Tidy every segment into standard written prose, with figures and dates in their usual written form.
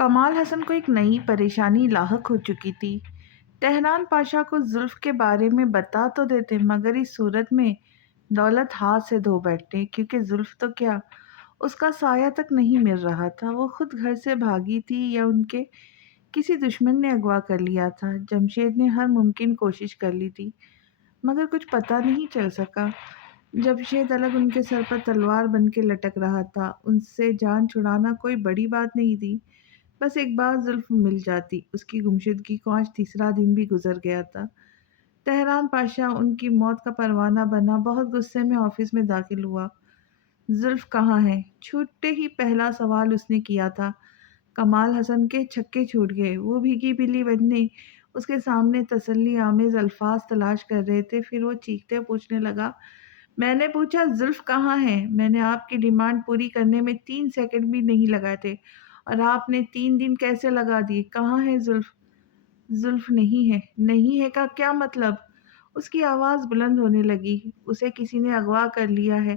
کمال حسن کو ایک نئی پریشانی لاحق ہو چکی تھی۔ تہران پاشا کو زلف کے بارے میں بتا تو دیتے مگر اس صورت میں دولت ہاتھ سے دھو بیٹھتے، کیونکہ زلف تو کیا اس کا سایہ تک نہیں مل رہا تھا۔ وہ خود گھر سے بھاگی تھی یا ان کے کسی دشمن نے اغوا کر لیا تھا۔ جمشید نے ہر ممکن کوشش کر لی تھی مگر کچھ پتہ نہیں چل سکا۔ جمشید الگ ان کے سر پر تلوار بن کے لٹک رہا تھا۔ ان سے جان چھڑانا کوئی بڑی بات نہیں تھی، بس ایک بار زلف مل جاتی۔ اس کی گمشدگی کو آج تیسرا دن بھی گزر گیا تھا۔ تہران پاشا ان کی موت کا پروانہ بنا بہت غصے میں آفس میں داخل ہوا۔ زلف کہاں ہے؟ چھوٹتے ہی پہلا سوال اس نے کیا تھا۔ کمال حسن کے چھکے چھوٹ گئے۔ وہ بھیگی بلی بننے اس کے سامنے تسلی آمیز الفاظ تلاش کر رہے تھے۔ پھر وہ چیختے پوچھنے لگا، میں نے پوچھا زلف کہاں ہے؟ میں نے آپ کی ڈیمانڈ پوری کرنے میں 3 سیکنڈ بھی نہیں لگائے تھے اور آپ نے 3 دن کیسے لگا دیے؟ کہاں ہے زلف؟ زلف نہیں ہے۔ نہیں ہے کا کیا مطلب؟ اس کی آواز بلند ہونے لگی۔ اسے کسی نے اغوا کر لیا ہے،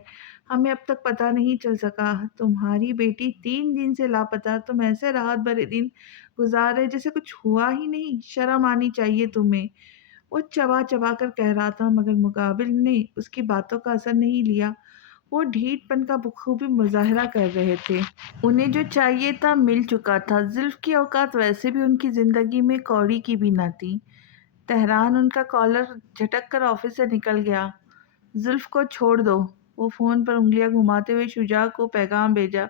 ہمیں اب تک پتہ نہیں چل سکا۔ تمہاری بیٹی 3 دن سے لاپتہ، تم ایسے راحت بھرے دن گزار رہے جیسے کچھ ہوا ہی نہیں۔ شرم آنی چاہیے تمہیں۔ وہ چبا چبا کر کہہ رہا تھا مگر مقابل نے اس کی باتوں کا اثر نہیں لیا۔ وہ ڈھیٹ پن کا بخوبی مظاہرہ کر رہے تھے۔ انہیں جو چاہیے تھا مل چکا تھا۔ زلف کی اوقات ویسے بھی ان کی زندگی میں کوڑی کی بھی نہ تھی۔ تہران ان کا کالر جھٹک کر آفس سے نکل گیا۔ زلف کو چھوڑ دو۔ وہ فون پر انگلیاں گھماتے ہوئے شجاع کو پیغام بھیجا۔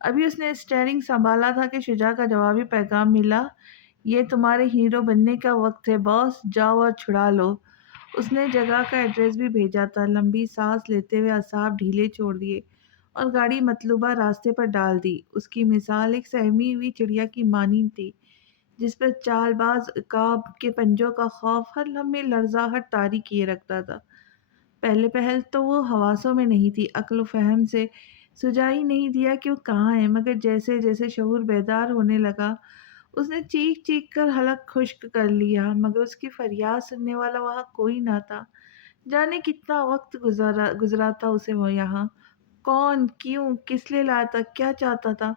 ابھی اس نے اسٹیئرنگ سنبھالا تھا کہ شجاع کا جوابی پیغام ملا، یہ تمہارے ہیرو بننے کا وقت ہے باس، جاؤ اور چھڑا لو۔ اس نے جگہ کا ایڈریس بھی بھیجا تھا۔ لمبی سانس لیتے ہوئے اعصاب ڈھیلے چھوڑ دیے اور گاڑی مطلوبہ راستے پر ڈال دی۔ اس کی مثال ایک سہمی ہوئی چڑیا کی مانند تھی جس پر چال باز عقاب کے پنجوں کا خوف ہر لمحے لرزاہٹ طاری کیے رکھتا تھا۔ پہلے پہل تو وہ حواسوں میں نہیں تھی، عقل و فہم سے سجا ہی نہیں دیا کہ وہ کہاں ہے، مگر جیسے جیسے شعور بیدار ہونے لگا اس نے چیخ چیخ کر حلق خشک کر لیا مگر اس کی فریاد سننے والا وہاں کوئی نہ تھا۔ جانے کتنا وقت گزرا تھا اسے وہ یہاں، کون، کیوں، کس لیے لایا تھا، کیا چاہتا تھا؟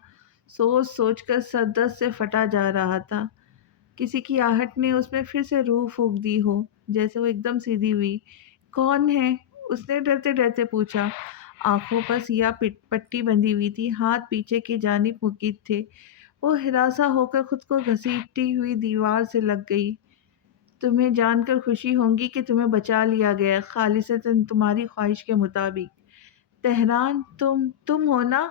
سوچ سوچ کر سر درد سے پھٹا جا رہا تھا۔ کسی کی آہٹ نے اس میں پھر سے روح پھونک دی ہو، جیسے وہ ایک دم سیدھی ہوئی۔ کون ہے؟ اس نے ڈرتے ڈرتے پوچھا۔ آنکھوں پر سیاہ پٹی بندھی ہوئی تھی، ہاتھ پیچھے کی جانب مکید تھے۔ وہ ہراساں ہو کر خود کو گھسیٹتی ہوئی دیوار سے لگ گئی۔ تمہیں جان کر خوشی ہوگی کہ تمہیں بچا لیا گیا، خالصتاً تمہاری خواہش کے مطابق۔ تہران، تم ہو نا؟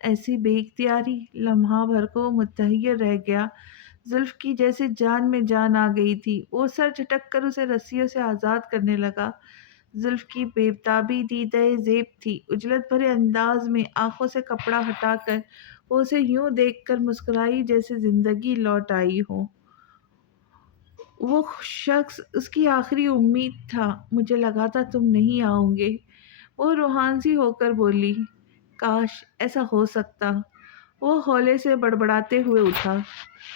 ایسی بے اختیاری، لمحہ بھر کو متحیر رہ گیا۔ زلف کی جیسے جان میں جان آ گئی تھی۔ وہ سر جھٹک کر اسے رسیوں سے آزاد کرنے لگا۔ زلف کی بےتابی دیدہ زیب تھی۔ اجلت بھرے انداز میں آنکھوں سے کپڑا ہٹا کر وہ اسے یوں دیکھ کر مسکرائی جیسے زندگی لوٹ آئی ہو۔ وہ شخص اس کی آخری امید تھا۔ مجھے لگا تھا تم نہیں آؤ گے، وہ روحان سی ہو کر بولی۔ کاش ایسا ہو سکتا۔ وہ ہولے سے بڑبڑاتے ہوئے اٹھا۔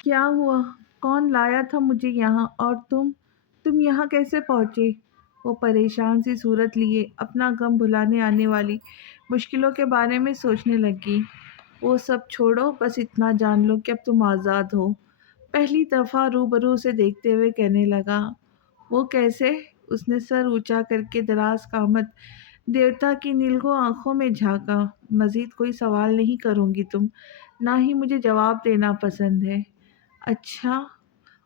کیا ہوا؟ کون لایا تھا مجھے یہاں؟ اور تم یہاں کیسے پہنچے؟ وہ پریشان سی صورت لیے اپنا غم بھلانے آنے والی مشکلوں کے بارے میں سوچنے لگی۔ وہ سب چھوڑو، بس اتنا جان لو کہ اب تم آزاد ہو۔ پہلی دفعہ روبرو سے دیکھتے ہوئے کہنے لگا۔ وہ کیسے؟ اس نے سر اونچا کر کے دراز قامت دیوتا کی نیلگوں آنکھوں میں جھانکا۔ مزید کوئی سوال نہیں کروں گی نہ ہی مجھے جواب دینا پسند ہے۔ اچھا؟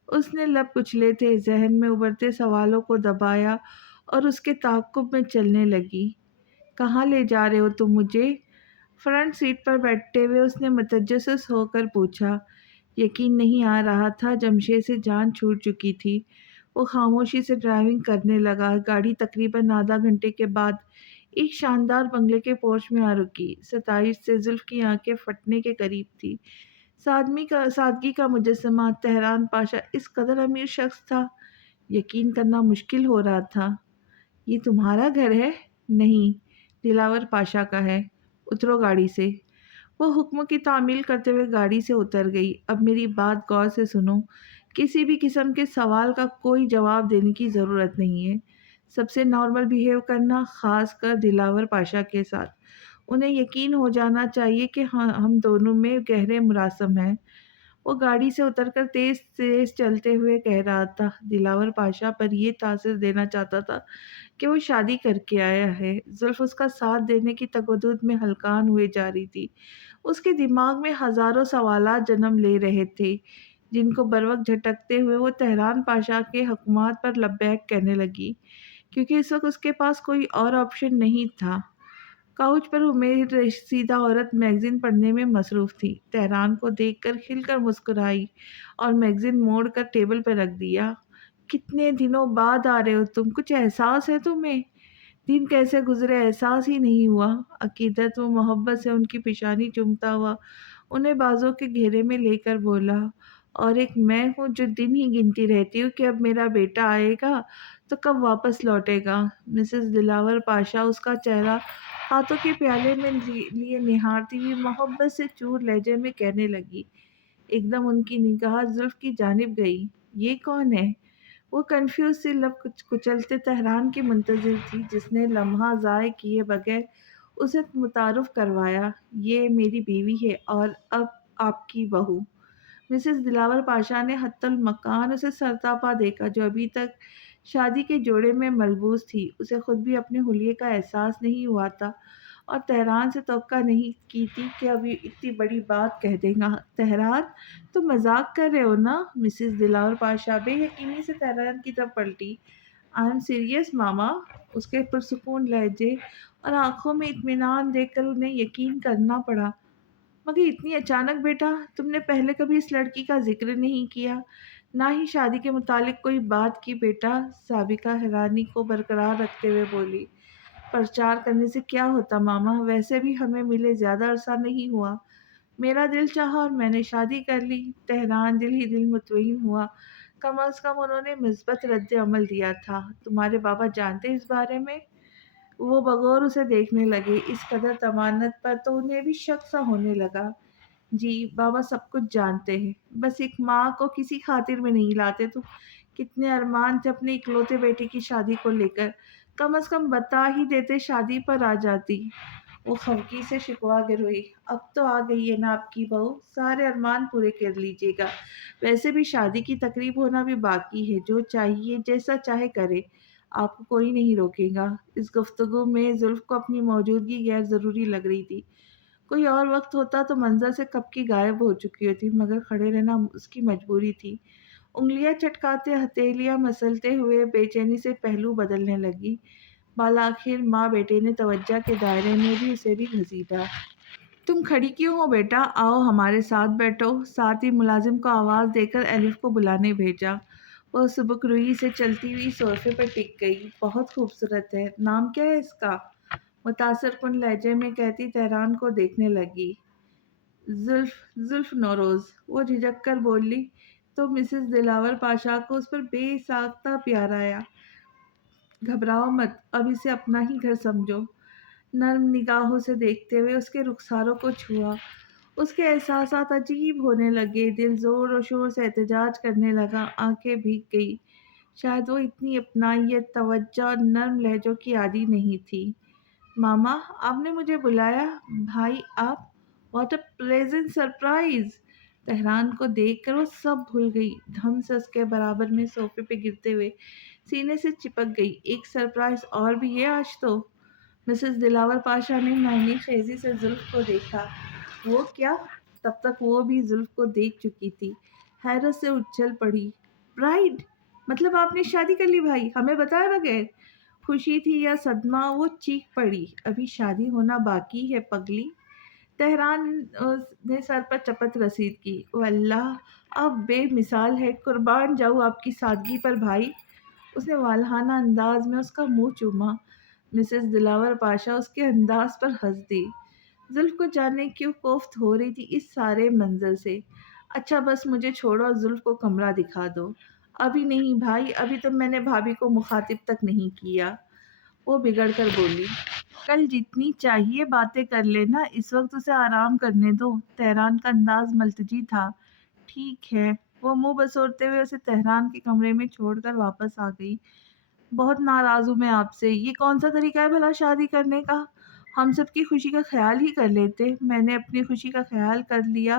اس نے لب کچلے تھے، ذہن میں ابھرتے سوالوں کو دبایا اور اس کے تعاقب میں چلنے لگی۔ کہاں لے جا رہے ہو تم مجھے؟ فرنٹ سیٹ پر بیٹھتے ہوئے اس نے متجسس ہو کر پوچھا۔ یقین نہیں آ رہا تھا جمشید سے جان چھوٹ چکی تھی۔ وہ خاموشی سے ڈرائیونگ کرنے لگا۔ گاڑی تقریباً آدھا گھنٹے کے بعد ایک شاندار بنگلے کے پورچ میں آ رکی۔ ستائش سے زلف کی آنکھیں پھٹنے کے قریب تھی۔ سادگی کا مجسمہ تہران پاشا اس قدر امیر شخص تھا، یقین کرنا مشکل ہو رہا تھا۔ یہ تمہارا گھر ہے؟ نہیں، دلاور پاشا کا ہے۔ اترو گاڑی سے۔ وہ حکم کی تعمیل کرتے ہوئے گاڑی سے اتر گئی۔ اب میری بات غور سے سنو، کسی بھی قسم کے سوال کا کوئی جواب دینے کی ضرورت نہیں ہے۔ سب سے نارمل بیہیو کرنا، خاص کر دلاور پاشا کے ساتھ۔ انہیں یقین ہو جانا چاہیے کہ ہم دونوں میں گہرے مراسم ہیں۔ وہ گاڑی سے اتر کر تیز تیز چلتے ہوئے کہہ رہا تھا، دلاور پاشا پر یہ تاثر دینا چاہتا تھا کہ وہ شادی کر کے آیا ہے۔ زلف اس کا ساتھ دینے کی تگودد میں ہلکان ہوئے جا رہی تھی۔ اس کے دماغ میں ہزاروں سوالات جنم لے رہے تھے، جن کو بروقت جھٹکتے ہوئے وہ تہران پاشا کے حکمات پر لبیک کہنے لگی، کیونکہ اس وقت اس کے پاس کوئی اور آپشن نہیں تھا۔ کاؤچ پر امید رسیدہ عورت میگزین پڑھنے میں مصروف تھی۔ تہران کو دیکھ کر کھل کر مسکرائی اور میگزین موڑ کر ٹیبل پہ رکھ دیا۔ کتنے دنوں بعد آ رہے ہو تم؟ کچھ احساس ہے تمہیں؟ دن کیسے گزرے احساس ہی نہیں ہوا۔ عقیدت و محبت سے ان کی پیشانی چومتا ہوا انہیں بازوں کے گھیرے میں لے کر بولا، اور ایک میں ہوں جو دن ہی گنتی رہتی ہوں کہ اب میرا بیٹا آئے گا تو کب واپس لوٹے گا۔ مسز دلاور پاشا اس کا چہرہ ہاتھوں کے پیالے میں لیے نہارتی ہوئی محبت سے چور لہجے میں کہنے لگی۔ ایک دم ان کی نگاہ زلف کی جانب گئی۔ یہ کون ہے؟ وہ کنفیوز سی لب کچلتے تہران کی منتظر تھی، جس نے لمحہ ضائع کیے بغیر اسے متعارف کروایا۔ یہ میری بیوی ہے اور اب آپ کی بہو۔ مسز دلاور پاشا نے حتی المکان اسے سرتاپا دیکھا، جو ابھی تک شادی کے جوڑے میں ملبوس تھی۔ اسے خود بھی اپنے حلیے کا احساس نہیں ہوا تھا اور تہران سے توقع نہیں کی تھی کہ ابھی اتنی بڑی بات کہہ دے گا۔ تہران، تم مذاق کر رہے ہو نا؟ مسز دلاور پاشا بے یقینی سے تہران کی طرف پلٹی۔ آئی ایم سیریس ماما۔ اس کے پرسکون لہجے اور آنکھوں میں اطمینان دیکھ کر انہیں یقین کرنا پڑا۔ مگر اتنی اچانک بیٹا، تم نے پہلے کبھی اس لڑکی کا ذکر نہیں کیا، نہ ہی شادی کے متعلق کوئی بات کی بیٹا؟ سابقہ حیرانی کو برقرار رکھتے ہوئے بولی۔ پرچار کرنے سے کیا ہوتا ماما؟ ویسے بھی ہمیں ملے زیادہ عرصہ نہیں ہوا۔ میرا دل چاہا اور میں نے شادی کر لی۔ تہران دل ہی دل مطمئن ہوا۔ کم از کم انہوں نے مثبت رد عمل دیا تھا۔ تمہارے بابا جانتے اس بارے میں؟ وہ بغور اسے دیکھنے لگے۔ اس قدر طمانت پر تو انہیں بھی شک سا ہونے لگا۔ جی، بابا سب کچھ جانتے ہیں، بس ایک ماں کو کسی خاطر میں نہیں لاتے۔ تو کتنے ارمان تھے اپنے اکلوتے بیٹے کی شادی کو لے کر، کم از کم بتا ہی دیتے، شادی پر آ جاتی۔ وہ خفگی سے شکوا گر ہوئی۔ اب تو آ گئی ہے نا آپ کی بہو، سارے ارمان پورے کر لیجیے گا۔ ویسے بھی شادی کی تقریب ہونا بھی باقی ہے، جو چاہیے جیسا چاہے کرے، آپ کو کوئی نہیں روکے گا۔ اس گفتگو میں زلف کو اپنی موجودگی غیر ضروری لگ رہی تھی۔ کوئی اور وقت ہوتا تو منظر سے کب کی غائب ہو چکی ہوتی، مگر کھڑے رہنا اس کی مجبوری تھی۔ انگلیاں چٹکاتے، ہتھیلیاں مسلتے ہوئے بے چینی سے پہلو بدلنے لگی۔ بالآخر ماں بیٹے نے توجہ کے دائرے میں بھی اسے بھی گھسیٹا۔ تم کھڑی کیوں ہو بیٹا؟ آؤ ہمارے ساتھ بیٹھو۔ ساتھ ہی ملازم کو آواز دے کر الف کو بلانے بھیجا۔ وہ سبک روئی سے چلتی ہوئی صوفے پر ٹک گئی۔ بہت خوبصورت ہے، نام کیا ہے اس کا؟ متاثر کن لہجے میں کہتی تہران کو دیکھنے لگی۔ زلف نوروز، وہ جھجک کر بولی تو مسز دلاور پاشا کو اس پر بے ساختہ پیار آیا۔ گھبراؤ مت، اب اسے اپنا ہی گھر سمجھو۔ نرم نگاہوں سے دیکھتے ہوئے اس کے رخساروں کو چھوا۔ اس کے احساسات عجیب ہونے لگے، دل زور و شور سے احتجاج کرنے لگا، آنکھیں بھیگ گئی۔ شاید وہ اتنی اپنائیت، توجہ اور نرم لہجوں کی عادی نہیں تھی۔ ماما، آپ نے مجھے بلایا؟ بھائی آپ؟ What a pleasant surprise! Tehran کو دیکھ کر وہ سب بھول گئی۔ دھم سے اس کے برابر میں صوفے پہ گرتے ہوئے سینے سے چپک گئی۔ ایک سرپرائز اور بھی ہے آج تو؟ مسز دلاور پاشا نے معنی خیزی سے زلف کو دیکھا۔ وہ کیا؟ تب تک وہ بھی زلف کو دیکھ چکی تھی۔ حیرت سے اچھل پڑی۔ برائڈ؟ مطلب آپ نے شادی کر لی بھائی، ہمیں بتائے بغیر؟ خوشی تھی یا صدمہ، وہ چیخ پڑی۔ ابھی شادی ہونا باقی ہے پگلی۔ تہران نے سر پر چپت رسید کی۔ او اللہ، آپ بے مثال ہے، قربان جاؤں آپ کی سادگی پر بھائی۔ اس نے والہانہ انداز میں اس کا منہ چوما۔ مسز دلاور پاشا اس کے انداز پر ہنس دی۔ زلف کو جانے کیوں کوفت ہو رہی تھی اس سارے منظر سے۔ اچھا بس مجھے چھوڑو اور زلف کو کمرہ دکھا دو۔ ابھی نہیں بھائی، ابھی تو میں نے بھابھی کو مخاطب تک نہیں کیا۔ وہ بگڑ کر بولی۔ کل جتنی چاہیے باتیں کر لینا، اس وقت اسے آرام کرنے دو۔ تہران کا انداز ملتجی تھا۔ ٹھیک ہے۔ وہ منہ بسورتے ہوئے اسے تہران کے کمرے میں چھوڑ کر واپس آ گئی۔ بہت ناراض ہوں میں آپ سے، یہ کون سا طریقہ ہے بھلا شادی کرنے کا؟ ہم سب کی خوشی کا خیال ہی کر لیتے۔ میں نے اپنی خوشی کا خیال کر لیا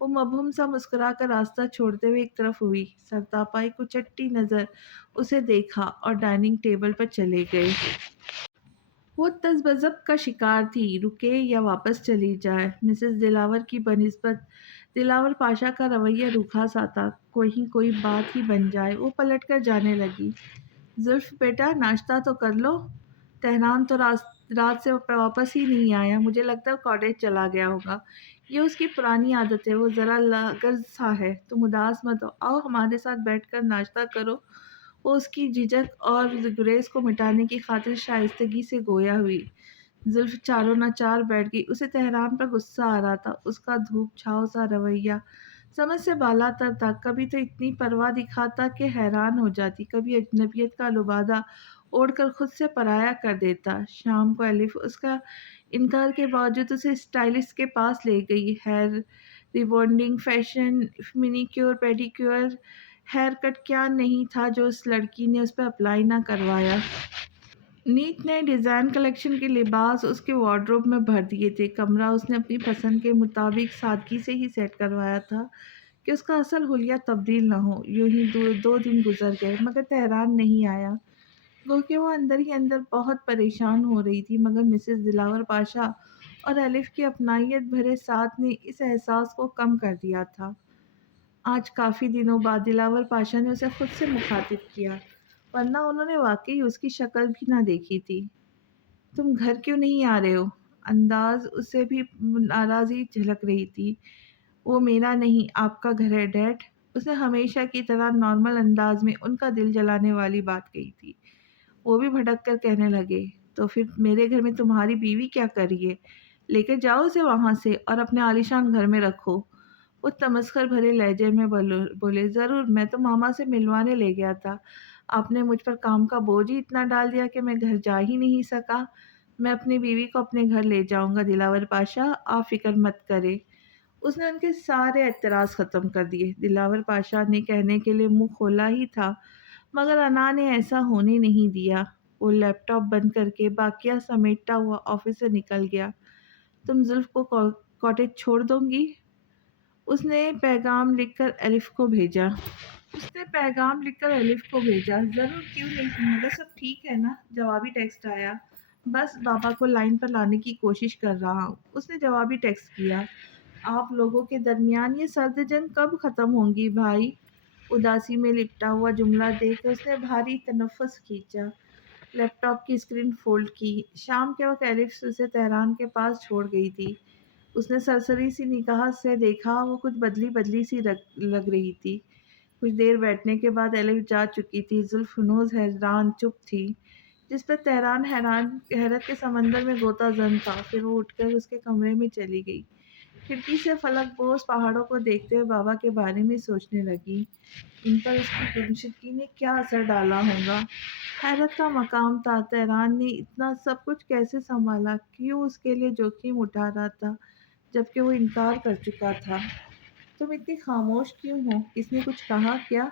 وہ مبہم سا مسکرا کر راستہ چھوڑتے ہوئے ایک طرف ہوئی۔ سرتاپائی کو چٹی نظر اسے دیکھا اور ڈائننگ ٹیبل پر چلے گئے۔ وہ تذبذب کا شکار تھی، رکے یا واپس چلی جائے۔ مسز دلاور کی بنسبت دلاور پاشا کا رویہ روکھا سا تھا، کوئی بات ہی بن جائے۔ وہ پلٹ کر جانے لگی۔ زلف بیٹا ناشتہ تو کر لو۔ تہران تو رات سے واپس ہی نہیں آیا، مجھے لگتا ہے کاٹیج چلا گیا ہوگا۔ یہ اس کی پرانی عادت ہے، وہ ذرا لاغر سا ہے۔ تم اداس مت ہو، آؤ ہمارے ساتھ بیٹھ کر ناشتہ کرو۔ وہ اس کی جھجک اور گریز کو مٹانے کی خاطر شائستگی سے گویا ہوئی۔ زلف چاروں ناچار بیٹھ گئی۔ اسے تہران پر غصہ آ رہا تھا، اس کا دھوپ چھاؤ سا رویہ سمجھ سے بالا تر تھا۔ کبھی تو اتنی پرواہ دکھاتا کہ حیران ہو جاتی، کبھی اجنبیت کا لبادہ اوڑھ کر خود سے پرایا کر دیتا۔ شام کو الف اس کا انکار کے باوجود اسے اسٹائلسٹ کے پاس لے گئی۔ Hair rebonding, fashion, manicure pedicure, haircut کیا نہیں تھا جو اس لڑکی نے اس پہ اپلائی نہ کروایا۔ نیت نئے ڈیزائن کلیکشن کے لباس اس کے وارڈروب میں بھر دیے تھے۔ کمرہ اس نے اپنی پسند کے مطابق سادگی سے ہی سیٹ کروایا تھا کہ اس کا اصل حلیہ تبدیل نہ ہو۔ یوں ہی دو دن گزر گئے مگر تہران نہیں آیا۔ گو کہ وہ اندر ہی اندر بہت پریشان ہو رہی تھی، مگر مسز دلاور پاشا اور الف کی اپنائیت بھرے ساتھ نے اس احساس کو کم کر دیا تھا۔ آج کافی دنوں بعد دلاور پاشا نے اسے خود سے مخاطب کیا، ورنہ انہوں نے واقعی اس کی شکل بھی نہ دیکھی تھی۔ تم گھر کیوں نہیں آ رہے ہو؟ انداز اسے بھی ناراضی جھلک رہی تھی۔ وہ میرا نہیں، آپ کا گھر ہے ڈیڈ۔ اس نے ہمیشہ کی طرح نارمل انداز میں ان کا دل جلانے والی بات کہی تھی۔ وہ بھی بھڑک کر کہنے لگے، تو پھر میرے گھر میں تمہاری بیوی کیا کر رہی ہے؟ لے کے جاؤ اسے وہاں سے اور اپنے عالیشان گھر میں رکھو۔ وہ تمسخر بھرے لہجے میں بولے، ضرور، میں تو ماما سے ملوانے لے گیا تھا۔ آپ نے مجھ پر کام کا بوجھ ہی اتنا ڈال دیا کہ میں گھر جا ہی نہیں سکا۔ میں اپنی بیوی کو اپنے گھر لے جاؤں گا دلاور پاشا، آپ فکر مت کرے۔ اس نے ان کے سارے اعتراض ختم کر دیے۔ دلاور پاشا نے کہنے کے لیے منہ کھولا ہی تھا، مگر انا نے ایسا ہونے نہیں دیا۔ وہ لیپ ٹاپ بند کر کے باقیہ سمیٹتا ہوا آفس سے نکل گیا۔ تم زلف کو کاٹیج چھوڑ دو گی؟ اس نے پیغام لکھ کر الف کو بھیجا۔ ضرور، کیوں نہیں، مگر سب ٹھیک ہے نا؟ جوابی ٹیکسٹ آیا۔ بس بابا کو لائن پر لانے کی کوشش کر رہا ہوں۔ اس نے جوابی ٹیکسٹ کیا۔ آپ لوگوں کے درمیان یہ سرد جنگ کب ختم ہوں گی بھائی؟ اداسی میں لپٹا ہوا جملہ دیکھ کر اس نے بھاری تنفس کھینچا، لیپ ٹاپ کی اسکرین فولڈ کی۔ شام کے وقت الف اسے تہران کے پاس چھوڑ گئی تھی۔ اس نے سرسری سی نگاہ سے دیکھا، وہ کچھ بدلی سی لگ رہی تھی۔ کچھ دیر بیٹھنے کے بعد الف جا چکی تھی۔ زلف ہنوز حیران چپ تھی، جس پر تہران حیرت کے سمندر میں غوطہ زن تھا۔ پھر وہ اٹھ کر اس کے کمرے میں چلی گئی۔ کھڑکی سے فلک بوس پہاڑوں کو دیکھتے ہوئے بابا کے بارے میں سوچنے لگی، ان پر اس کی گمشدگی نے کیا اثر ڈالا ہوگا۔ حیرت کا مقام تھا، تہران نے اتنا سب کچھ کیسے سنبھالا، کیوں اس کے لیے جوخم اٹھا رہا تھا جبکہ وہ انکار کر چکا تھا۔ تم اتنی خاموش کیوں ہو؟ کس نے کچھ کہا کیا؟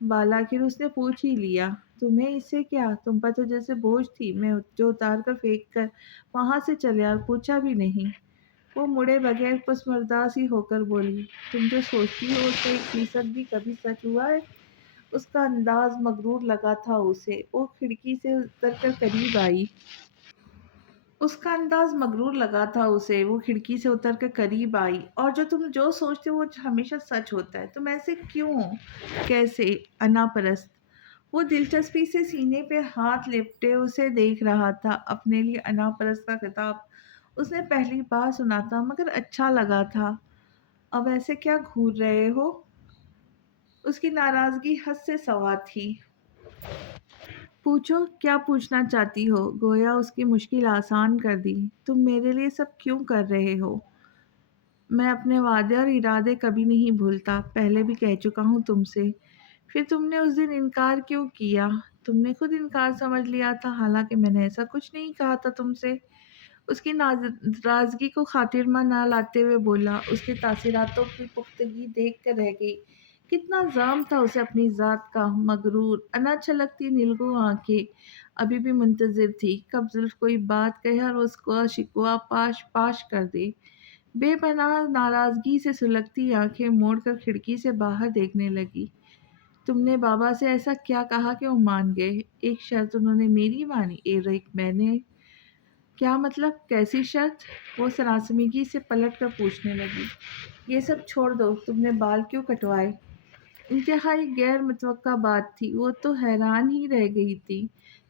بالاخر اس نے پوچھ ہی لیا۔ تمہیں اس سے کیا؟ تم پر تو جیسے بوجھ تھی، میں جو اتار کر پھینک کر وہاں سے چلے اور پوچھا بھی نہیں۔ وہ مڑے بغیر پسماندہ سی ہو کر بولی، تم جو سوچتی ہو اس کا 1% بھی کبھی سچ ہوا ہے؟ اس کا انداز مغرور لگا تھا اسے۔ وہ کھڑکی سے اتر کر قریب آئی۔ اور جو سوچتے ہو وہ ہمیشہ سچ ہوتا ہے، تم ایسے کیوں ہو؟ کیسے؟ انا پرست۔ وہ دلچسپی سے سینے پہ ہاتھ لپٹے اسے دیکھ رہا تھا۔ اپنے لیے انا پرست کا خطاب اس نے پہلی بار سنا تھا، مگر اچھا لگا تھا۔ اب ایسے کیا گھور رہے ہو؟ اس کی ناراضگی حد سے سوا تھی۔ پوچھو، کیا پوچھنا چاہتی ہو؟ گویا اس کی مشکل آسان کر دی۔ تم میرے لیے سب کیوں کر رہے ہو؟ میں اپنے وعدے اور ارادے کبھی نہیں بھولتا، پہلے بھی کہہ چکا ہوں تم سے۔ پھر تم نے اس دن انکار کیوں کیا؟ تم نے خود انکار سمجھ لیا تھا، حالانکہ میں نے ایسا کچھ نہیں کہا تھا تم سے۔ اس کی ناراضگی کو خاطر میں نہ لاتے ہوئے بولا۔ اس کے تاثراتوں کی پختگی دیکھ کر رہ گئی۔ کتنا زام تھا اسے اپنی ذات کا، مغرور۔ انا چھلکتی نیلگوں آنکھیں ابھی بھی منتظر تھی کب زلف کوئی بات کہے اور اس کو شکوہ پاش کر دے۔ بے پناہ ناراضگی سے سلگتی آنکھیں موڑ کر کھڑکی سے باہر دیکھنے لگی۔ تم نے بابا سے ایسا کیا کہا کہ وہ مان گئے؟ ایک شرط انہوں نے میری مانی اور ایک میں نے۔ کیا مطلب؟ کیسی شرط؟ وہ سراسیمگی سے پلٹ کر پوچھنے لگی۔ یہ سب چھوڑ دو، تم نے بال کیوں کٹوائے؟ انتہائی غیر متوقع بات تھی، وہ تو حیران ہی رہ گئی تھی۔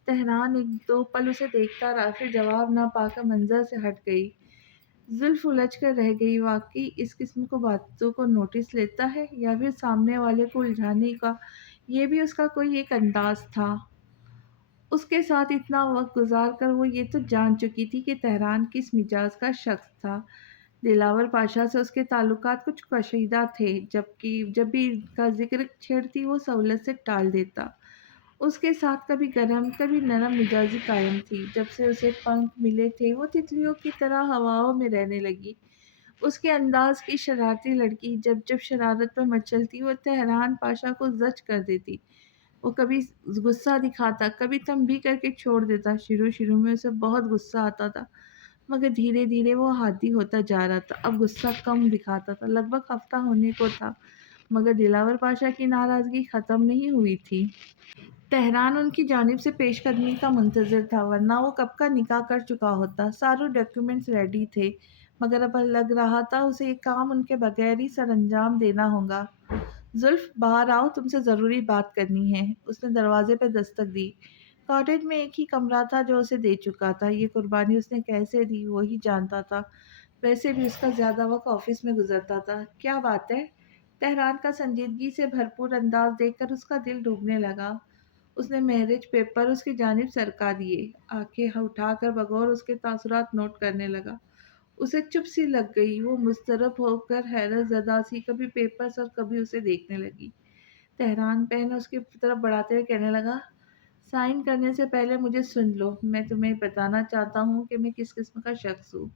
تہران ایک دو پل اسے دیکھتا رہا، پھر جواب نہ پا کر منظر سے ہٹ گئی۔ زلف الجھ کر رہ گئی، واقعی اس قسم کو باتوں کو نوٹس لیتا ہے یا پھر سامنے والے کو الجھانے کا یہ بھی اس کا کوئی ایک انداز تھا۔ اس کے ساتھ اتنا وقت گزار کر وہ یہ تو جان چکی تھی کہ تہران کس مزاج کا شخص تھا۔ دلاور پاشا سے اس کے تعلقات کچھ کشیدہ تھے، جبکہ جب بھی ان کا ذکر چھیڑتی وہ سہولت سے ٹال دیتا۔ اس کے ساتھ کبھی گرم کبھی نرم مزاجی قائم تھی۔ جب سے اسے پنکھ ملے تھے وہ تتلیوں کی طرح ہواؤں میں رہنے لگی۔ اس کے انداز کی شرارتی لڑکی جب جب شرارت پر مچلتی وہ تہران پاشا کو زج کر دیتی۔ وہ کبھی غصہ دکھاتا، کبھی تنبیہ کر کے چھوڑ دیتا۔ شروع میں اسے بہت غصہ آتا تھا، مگر دھیرے دھیرے وہ عادی ہوتا جا رہا تھا۔ اب غصہ کم دکھاتا تھا۔ لگ بھگ ہفتہ ہونے کو تھا، مگر دلاور پاشا کی ناراضگی ختم نہیں ہوئی تھی۔ تہران ان کی جانب سے پیش قدمی کا منتظر تھا، ورنہ وہ کب کا نکاح کر چکا ہوتا۔ سارے ڈاکیومنٹس ریڈی تھے، مگر اب لگ رہا تھا اسے یہ کام ان کے بغیر ہی سر انجام دینا ہوگا۔ زلف، باہر آؤ، تم سے ضروری بات کرنی ہے۔ اس نے دروازے پہ دستک دی۔ کاٹیج میں ایک ہی کمرہ تھا جو اسے دے چکا تھا۔ یہ قربانی اس نے کیسے دی وہی جانتا تھا، ویسے بھی اس کا زیادہ وقت آفس میں گزرتا تھا۔ کیا بات ہے؟ تہران کا سنجیدگی سے بھرپور انداز دیکھ کر اس کا دل ڈوبنے لگا۔ اس نے میرج پیپر اس کی جانب سرکا دیے، آنکھیں اٹھا کر بغور اس کے تاثرات نوٹ کرنے لگا۔ اسے چپ سی لگ گئی، وہ مضطرب ہو کر حیرت زدہ سی کبھی پیپرز اور کبھی اسے دیکھنے لگی۔ تہران پین اس کی طرف بڑھاتے ہوئے کہنے لگا، سائن کرنے سے پہلے مجھے سن لو، میں تمہیں بتانا چاہتا ہوں کہ میں کس قسم کا شخص ہوں۔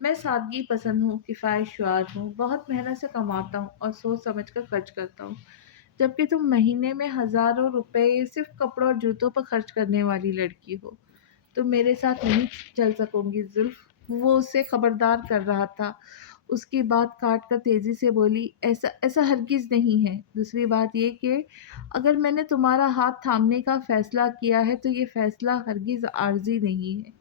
میں سادگی پسند ہوں، کفایت شعار ہوں، بہت محنت سے کماتا ہوں اور سوچ سمجھ کر خرچ کرتا ہوں، جبکہ تم مہینے میں ہزاروں روپے صرف کپڑوں اور جوتوں پر خرچ کرنے والی لڑکی ہو۔ تم میرے ساتھ نہیں چل سکو گی زلف۔ وہ اسے خبردار کر رہا تھا۔ اس کی بات کاٹ کر تیزی سے بولی، ایسا ہرگز نہیں ہے۔ دوسری بات یہ کہ اگر میں نے تمہارا ہاتھ تھامنے کا فیصلہ کیا ہے تو یہ فیصلہ ہرگز عارضی نہیں ہے۔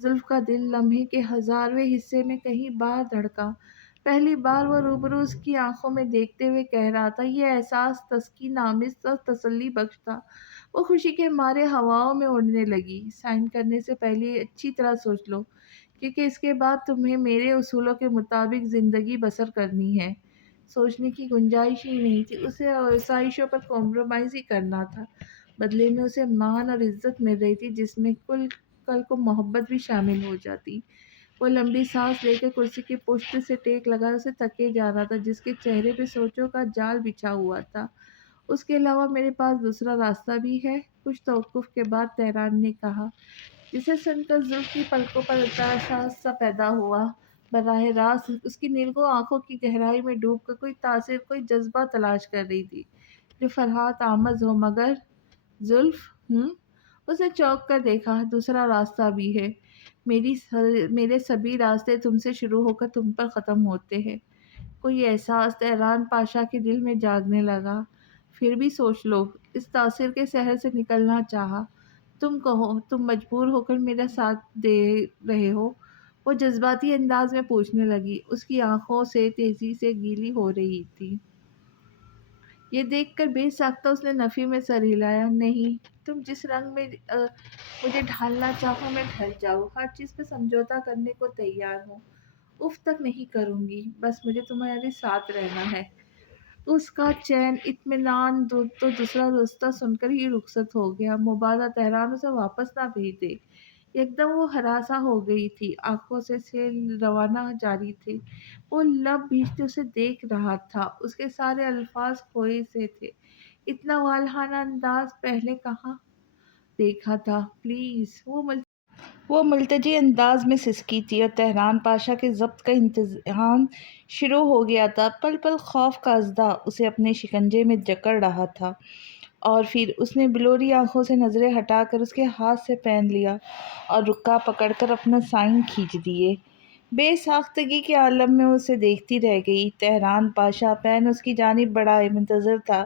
زلف کا دل لمحے کے ہزارویں حصے میں کہیں باہر دھڑکا۔ پہلی بار وہ روبرو اس کی آنکھوں میں دیکھتے ہوئے کہہ رہا تھا، یہ احساس تسکین آمیز اور تسلی بخش تھا۔ وہ خوشی کے مارے ہواؤں میں اڑنے لگی۔ سائن کرنے سے پہلے اچھی طرح سوچ لو، کیونکہ اس کے بعد تمہیں میرے اصولوں کے مطابق زندگی بسر کرنی ہے۔ سوچنے کی گنجائش ہی نہیں تھی، اسے آسائشوں پر کمپرومائز ہی کرنا تھا۔ بدلے میں اسے مان اور عزت مل رہی تھی، جس میں کل کو محبت بھی شامل ہو جاتی۔ وہ لمبی سانس لے کر کرسی کی پشت سے ٹیک لگائے اسے تکے جا رہا تھا، جس کے چہرے پہ سوچوں کا جال بچھا ہوا تھا۔ اس کے علاوہ میرے پاس دوسرا راستہ بھی ہے، کچھ توقف کے بعد تہران نے کہا، جسے سن کر زلف کی پلکوں پر احساس سا پیدا ہوا۔ براہ راست اس کی نیلگوں آنکھوں کی گہرائی میں ڈوب کر کوئی تاثر، کوئی جذبہ تلاش کر رہی تھی جو فرحات آمد ہو، مگر زلف اس نے چونک کر دیکھا، دوسرا راستہ بھی ہے۔ میرے سبھی راستے تم سے شروع ہو کر تم پر ختم ہوتے ہیں۔ کوئی احساس تہران پاشا کے دل میں جاگنے لگا۔ پھر بھی سوچ لو، اس تاثر کے شہر سے نکلنا چاہا، تم کہو، تم مجبور ہو کر میرا ساتھ دے رہے ہو؟ وہ جذباتی انداز میں پوچھنے لگی، اس کی آنکھوں سے تیزی سے گیلی ہو رہی تھی۔ یہ دیکھ کر بے ساختہ اس نے نفی میں سر ہلایا۔ نہیں، تم جس رنگ میں مجھے ڈھالنا چاہو میں ڈھل جاؤں، ہر چیز پہ سمجھوتا کرنے کو تیار ہوں، اف تک نہیں کروں گی، بس مجھے تمہارے ساتھ رہنا ہے۔ اس کا چین اطمینان تو دوسرا راستہ سن کر ہی رخصت ہو گیا، مبادا تہران اسے واپس نہ بھیج دے۔ یکدم وہ ہراساں ہو گئی تھی، آنکھوں سے سیل روانہ جاری تھے۔ وہ لب بھیجتے اسے دیکھ رہا تھا، اس کے سارے الفاظ کھوئے سے تھے۔ اتنا والہانہ انداز پہلے کہاں دیکھا تھا؟ پلیز، وہ ملتجی انداز میں سسکی تھی اور تہران پاشا کے ضبط کا امتحان شروع ہو گیا تھا۔ پل پل خوف کا اژدھا اسے اپنے شکنجے میں جکڑ رہا تھا، اور پھر اس نے بلوری آنکھوں سے نظریں ہٹا کر اس کے ہاتھ سے پین لیا اور رکا پکڑ کر اپنا سائن کھینچ دیے۔ بے ساختگی کے عالم میں اسے دیکھتی رہ گئی۔ تہران پاشا پین اس کی جانب بڑھائے منتظر تھا۔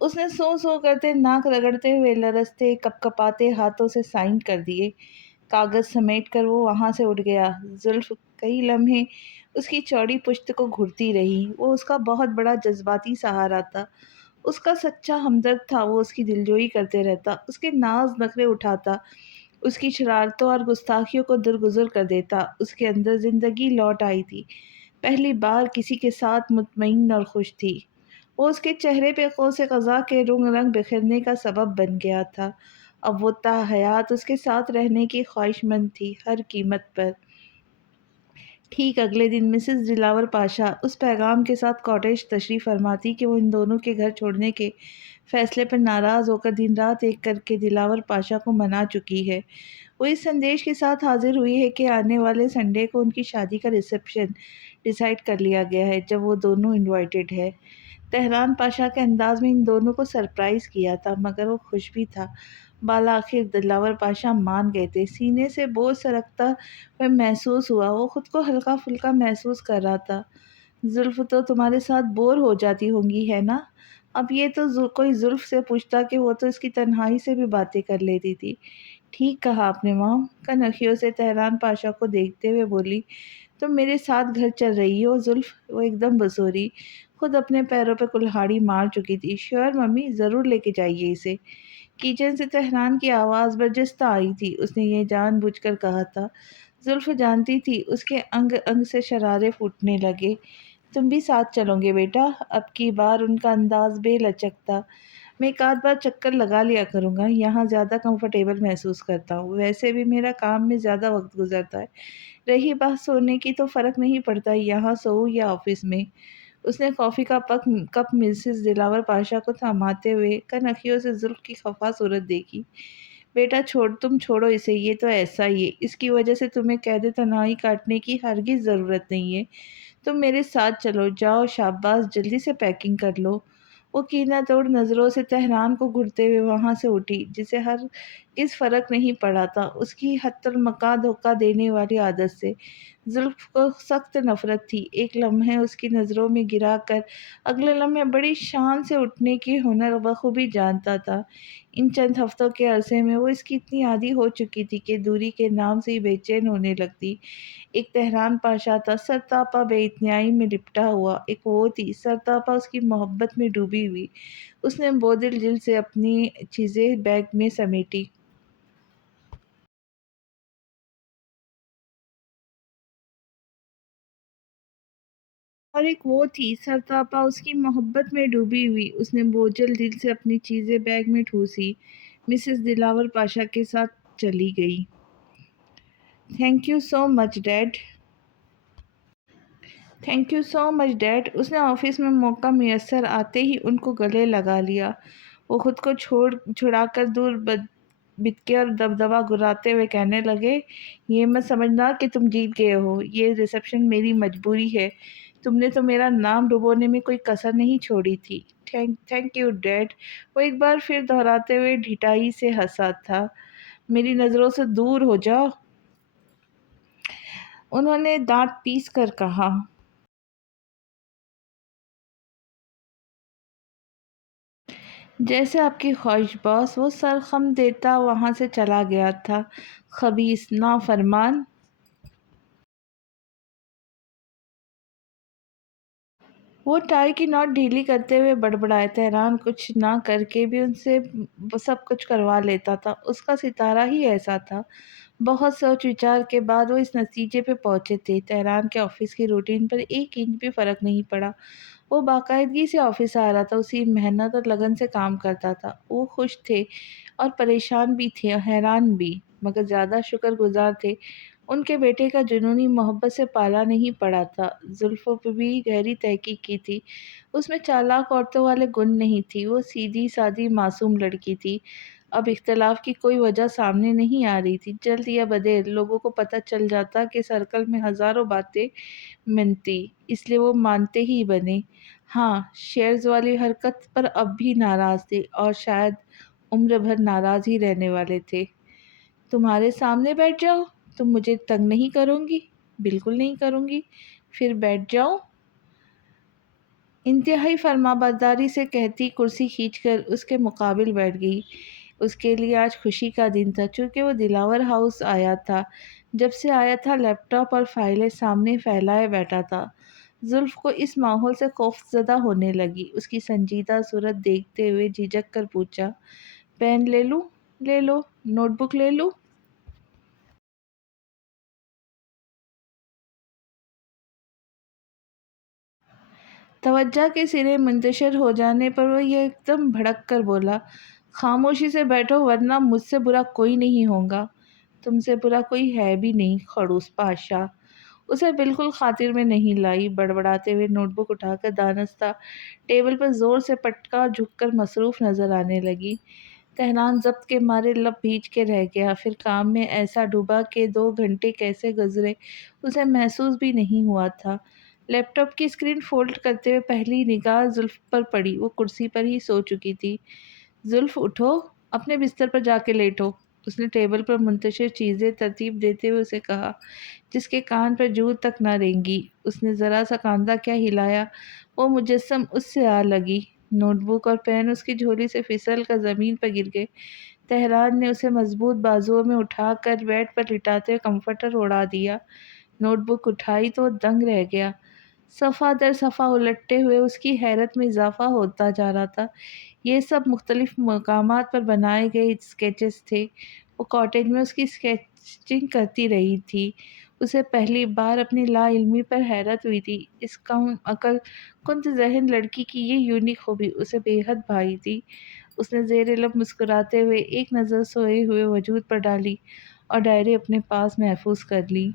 اس نے سو سو کرتے، ناک رگڑتے ہوئے، لرزتے کپ کپاتے ہاتھوں سے سائن کر دیے۔ کاغذ سمیٹ کر وہ وہاں سے اٹھ گیا۔ زلف کئی لمحے اس کی چوڑی پشت کو گھرتی رہی۔ وہ اس کا بہت بڑا جذباتی سہارا تھا، اس کا سچا ہمدرد تھا۔ وہ اس کی دلجوئی کرتے رہتا، اس کے ناز نخرے اٹھاتا، اس کی شرارتوں اور گستاخیوں کو درگزر کر دیتا۔ اس کے اندر زندگی لوٹ آئی تھی، پہلی بار کسی کے ساتھ مطمئن اور خوش تھی۔ وہ اس کے چہرے پہ قوس قزح کے رنگ رنگ بکھرنے کا سبب بن گیا تھا۔ اب وہ تا حیات اس کے ساتھ رہنے کی خواہش مند تھی، ہر قیمت پر۔ ٹھیک اگلے دن مسز دلاور پاشا اس پیغام کے ساتھ کاٹیج تشریف فرماتی کہ وہ ان دونوں کے گھر چھوڑنے کے فیصلے پر ناراض ہو کر دن رات ایک کر کے دلاور پاشا کو منا چکی ہے۔ وہ اس سندیش کے ساتھ حاضر ہوئی ہے کہ آنے والے سنڈے کو ان کی شادی کا ریسیپشن ڈیسائیڈ کر لیا گیا ہے، جب وہ دونوں انوائٹڈ ہے۔ تہران پاشا کے انداز میں ان دونوں کو سرپرائز کیا تھا، مگر وہ خوش بھی تھا۔ بالآخر دلاور پاشا مان گئے تھے۔ سینے سے بوجھ سرکتا ہوا محسوس ہوا، وہ خود کو ہلکا پھلکا محسوس کر رہا تھا۔ زلف تو تمہارے ساتھ بور ہو جاتی ہوں گی، ہے نا؟ اب یہ تو کوئی زلف سے پوچھتا کہ وہ تو اس کی تنہائی سے بھی باتیں کر لیتی تھی۔ ٹھیک کہا آپ نے مام، کنکھیوں سے تہران پاشا کو دیکھتے ہوئے بولی۔ تم میرے ساتھ گھر چل رہی ہو زلف؟ وہ ایک دم بسوری، خود اپنے پیروں پہ کلہاڑی مار چکی تھی۔ شیور ممی، ضرور لے کے جائیے اسے۔ کچن سے تہران کی آواز برجستہ آئی تھی، اس نے یہ جان بوجھ کر کہا تھا۔ زلف جانتی تھی، اس کے انگ انگ سے شرارے پھوٹنے لگے۔ تم بھی ساتھ چلو گے بیٹا؟ اب کی بار ان کا انداز بے لچک تھا۔ میں ایک آدھ بار چکر لگا لیا کروں گا، یہاں زیادہ کمفرٹیبل محسوس کرتا ہوں، ویسے بھی میرا کام میں زیادہ وقت گزرتا ہے۔ رہی بات سونے کی تو فرق نہیں پڑتا یہاں سوؤں یا آفس میں۔ اس نے کافی کا کپ مسز دلاور پاشا کو تھماتے ہوئے کنکھیوں سے زلف کی خفا صورت دیکھی۔ بیٹا تم چھوڑو اسے، یہ تو ایسا ہی ہے، اس کی وجہ سے تمہیں قید تنہائی کاٹنے کی ہرگز ضرورت نہیں ہے۔ تم میرے ساتھ چلو، جاؤ شاباش، جلدی سے پیکنگ کر لو۔ وہ کینہ توڑ نظروں سے تہران کو گھورتے ہوئے وہاں سے اٹھی، جسے ہرگز فرق نہیں پڑا تھا اس کی حتی المکاں دھوکہ دینے والی عادت سے۔ زلف کو سخت نفرت تھی، ایک لمحے اس کی نظروں میں گرا کر اگلے لمحے بڑی شان سے اٹھنے کی ہنر بخوبی جانتا تھا۔ ان چند ہفتوں کے عرصے میں وہ اس کی اتنی عادی ہو چکی تھی کہ دوری کے نام سے ہی بے چین ہونے لگتی۔ ایک تہران پاشا تھا سرتاپا بے اتنائی میں لپٹا ہوا، ایک وہ تھی سرتاپا اس کی محبت میں ڈوبی ہوئی۔ اس نے بودل جلد سے اپنی چیزیں بیگ میں سمیٹی۔ اور ایک وہ تھی سرتاپا اس کی محبت میں ڈوبی ہوئی۔ اس نے بوجھل دل سے اپنی چیزیں بیگ میں ٹھوسی، مسز دلاور پاشا کے ساتھ چلی گئی۔ Thank you so much dad. Thank you so much dad. اس نے آفس میں موقع میسر آتے ہی ان کو گلے لگا لیا۔ وہ خود کو چھڑا کر دور بتکے اور دبدبا گراتے ہوئے کہنے لگے، یہ مت سمجھنا کہ تم جیت گئے ہو، یہ ریسیپشن میری مجبوری ہے۔ تم نے تو میرا نام ڈبونے میں کوئی کسر نہیں چھوڑی تھی۔ تھینک یو ڈیڈ، وہ ایک بار پھر دہراتے ہوئے ڈھٹائی سے ہنسا تھا۔ میری نظروں سے دور ہو جاؤ، انہوں نے دانت پیس کر کہا۔ جیسے آپ کی خواہش باس، وہ سر خم دیتا وہاں سے چلا گیا تھا۔ خبیث، نافرمان۔ وہ ٹائی کی نوٹ ڈھیلی کرتے ہوئے بڑبڑائے۔ تہران کچھ نہ کر کے بھی ان سے سب کچھ کروا لیتا تھا، اس کا ستارہ ہی ایسا تھا۔ بہت سوچ وچار کے بعد وہ اس نتیجے پہ پہنچے تھے۔ تہران کے آفس کی روٹین پر ایک انچ بھی فرق نہیں پڑا۔ وہ باقاعدگی سے آفس آ رہا تھا، اسی محنت اور لگن سے کام کرتا تھا۔ وہ خوش تھے اور پریشان بھی تھے اور حیران بھی، مگر زیادہ شکر گزار تھے ان کے بیٹے کا جنونی محبت سے پالا نہیں پڑا تھا۔ زلفوں پہ بھی گہری تحقیق کی تھی، اس میں چالاک عورتوں والے گن نہیں تھی، وہ سیدھی سادی معصوم لڑکی تھی۔ اب اختلاف کی کوئی وجہ سامنے نہیں آ رہی تھی۔ جلد یا بدیر لوگوں کو پتہ چل جاتا کہ سرکل میں ہزاروں باتیں منتی، اس لیے وہ مانتے ہی بنے۔ ہاں، شیئرز والی حرکت پر اب بھی ناراض تھے اور شاید عمر بھر ناراض ہی رہنے والے تھے۔ تمہارے سامنے بیٹھ جاؤ، تم مجھے تنگ نہیں کرو گی؟ بالکل نہیں کروں گی۔ پھر بیٹھ جاؤ، انتہائی فرمانبرداری سے کہتی کرسی کھینچ کر اس کے مقابل بیٹھ گئی۔ اس کے لیے آج خوشی کا دن تھا، چونکہ وہ دلاور ہاؤس آیا تھا۔ جب سے آیا تھا لیپ ٹاپ اور فائلیں سامنے پھیلائے بیٹھا تھا۔ زلف کو اس ماحول سے خوفزدہ ہونے لگی۔ اس کی سنجیدہ صورت دیکھتے ہوئے جھجک کر پوچھا، پین لے لوں؟ لے لو۔ نوٹ بک لے لوں؟ توجہ کے سرے منتشر ہو جانے پر وہ یہ ایک دم بھڑک کر بولا، خاموشی سے بیٹھو ورنہ مجھ سے برا کوئی نہیں ہوگا۔ تم سے برا کوئی ہے بھی نہیں، خڑوس پادشاہ۔ اسے بالکل خاطر میں نہیں لائی۔ بڑبڑاتے ہوئے نوٹ بک اٹھا کر دانستہ ٹیبل پر زور سے پٹکا جھک کر مصروف نظر آنے لگی۔ تہران ضبط کے مارے لب بھیج کے رہ گیا، پھر کام میں ایسا ڈوبا کہ 2 گھنٹے کیسے گزرے اسے محسوس بھی نہیں ہوا تھا۔ لیپ ٹاپ کی اسکرین فولڈ کرتے ہوئے پہلی نگاہ زلف پر پڑی۔ وہ کرسی پر ہی سو چکی تھی۔ زلف اٹھو، اپنے بستر پر جا کے لیٹو، اس نے ٹیبل پر منتشر چیزیں ترتیب دیتے ہوئے اسے کہا، جس کے کان پر جوں تک نہ رینگی۔ اس نے ذرا سا کاندھا کیا ہلایا، وہ مجسم اس سے آ لگی۔ نوٹ بک اور پین اس کی جھولی سے پھسل کر زمین پر گر گئے۔ تہران نے اسے مضبوط بازوؤں میں اٹھا کر بیڈ پر لٹاتے ہوئے کمفرٹر اڑا دیا۔ نوٹ بک اٹھائی تو وہ دنگ رہ گیا۔ صفحہ در صفحہ الٹتے ہوئے اس کی حیرت میں اضافہ ہوتا جا رہا تھا۔ یہ سب مختلف مقامات پر بنائے گئے اسکیچز تھے۔ وہ کاٹیج میں اس کی اسکیچنگ کرتی رہی تھی۔ اسے پہلی بار اپنی لا علمی پر حیرت ہوئی تھی۔ اس کم عقل کند ذہن لڑکی کی یہ یونیک خوبی اسے بے حد بھائی تھی۔ اس نے زیر لب مسکراتے ہوئے ایک نظر سوئے ہوئے وجود پر ڈالی اور ڈائری اپنے پاس محفوظ کر لی۔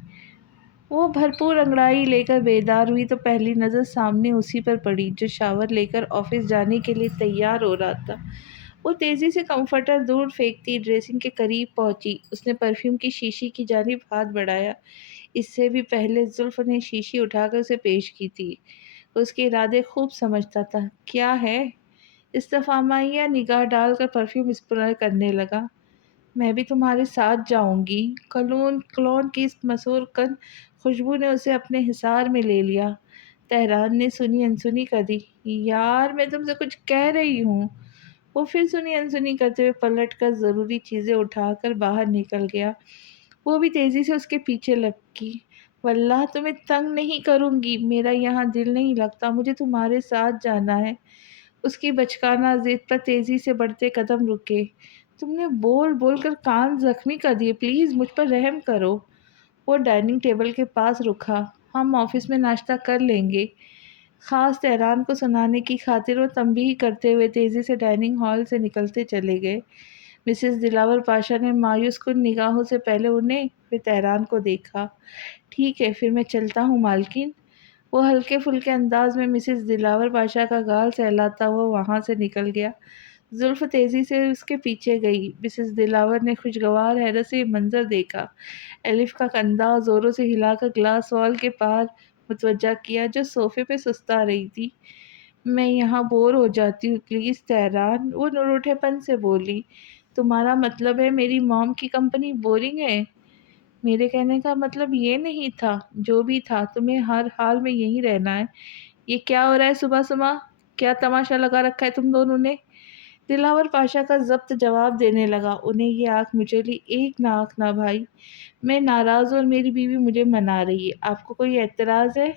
وہ بھرپور انگڑائی لے کر بیدار ہوئی تو پہلی نظر سامنے اسی پر پڑی جو شاور لے کر آفس جانے کے لیے تیار ہو رہا تھا۔ وہ تیزی سے کمفرٹر دور پھینکتی ڈریسنگ کے قریب پہنچی۔ اس نے پرفیوم کی شیشی کی جانب ہاتھ بڑھایا۔ اس سے بھی پہلے زلف نے شیشی اٹھا کر اسے پیش کی تھی۔ اس کے ارادے خوب سمجھتا تھا۔ کیا ہے؟ استفہامیہ نگاہ ڈال کر پرفیوم اسپرے کرنے لگا۔ میں بھی تمہارے ساتھ جاؤں گی۔ کلون کی اس مسحور کن خوشبو نے اسے اپنے حصار میں لے لیا۔ تہران نے سنی انسنی کر دی، یار میں تم سے کچھ کہہ رہی ہوں۔ وہ پھر سنی انسنی کرتے ہوئے پلٹ کر ضروری چیزیں اٹھا کر باہر نکل گیا۔ وہ بھی تیزی سے اس کے پیچھے لپکی۔ واللہ تمہیں تنگ نہیں کروں گی، میرا یہاں دل نہیں لگتا، مجھے تمہارے ساتھ جانا ہے۔ اس کی بچکانہ ضد پر تیزی سے بڑھتے قدم رکے۔ تم نے بول بول کر کان زخمی کر دیے، پلیز مجھ پر رحم کرو۔ وہ ڈائننگ ٹیبل کے پاس رکا۔ ہم آفس میں ناشتہ کر لیں گے۔ خاص تہران کو سنانے کی خاطر وہ تنبیہ کرتے ہوئے تیزی سے ڈائننگ ہال سے نکلتے چلے گئے۔ مسز دلاور پاشا نے مایوس کن نگاہوں سے پہلے انہیں پھر تہران کو دیکھا۔ ٹھیک ہے پھر میں چلتا ہوں مالکن۔ وہ ہلکے پھلکے انداز میں مسز دلاور پاشا کا گال سہلاتا ہوا وہاں سے نکل گیا۔ زلف تیزی سے اس کے پیچھے گئی۔ مسز دلاور نے خوشگوار حیرت سے یہ منظر دیکھا۔ الف کا کندھا زوروں سے ہلا کر گلاس وال کے پار متوجہ کیا جو صوفے پہ سستا رہی تھی۔ میں یہاں بور ہو جاتی ہوں، پلیز تہران، وہ روٹھے پن سے بولی۔ تمہارا مطلب ہے میری موم کی کمپنی بورنگ ہے؟ میرے کہنے کا مطلب یہ نہیں تھا۔ جو بھی تھا، تمہیں ہر حال میں یہیں رہنا ہے۔ یہ کیا ہو رہا ہے صبح صبح؟ کیا تماشا لگا رکھا ہے تم دونوں نے؟ دلاور پاشا کا ضبط جواب دینے لگا، انہیں یہ آنکھ مچولی، ایک نہ آنکھ نہ بھائی، میں ناراض ہوں اور میری بیوی مجھے منا رہی ہے، آپ کو کوئی اعتراض ہے؟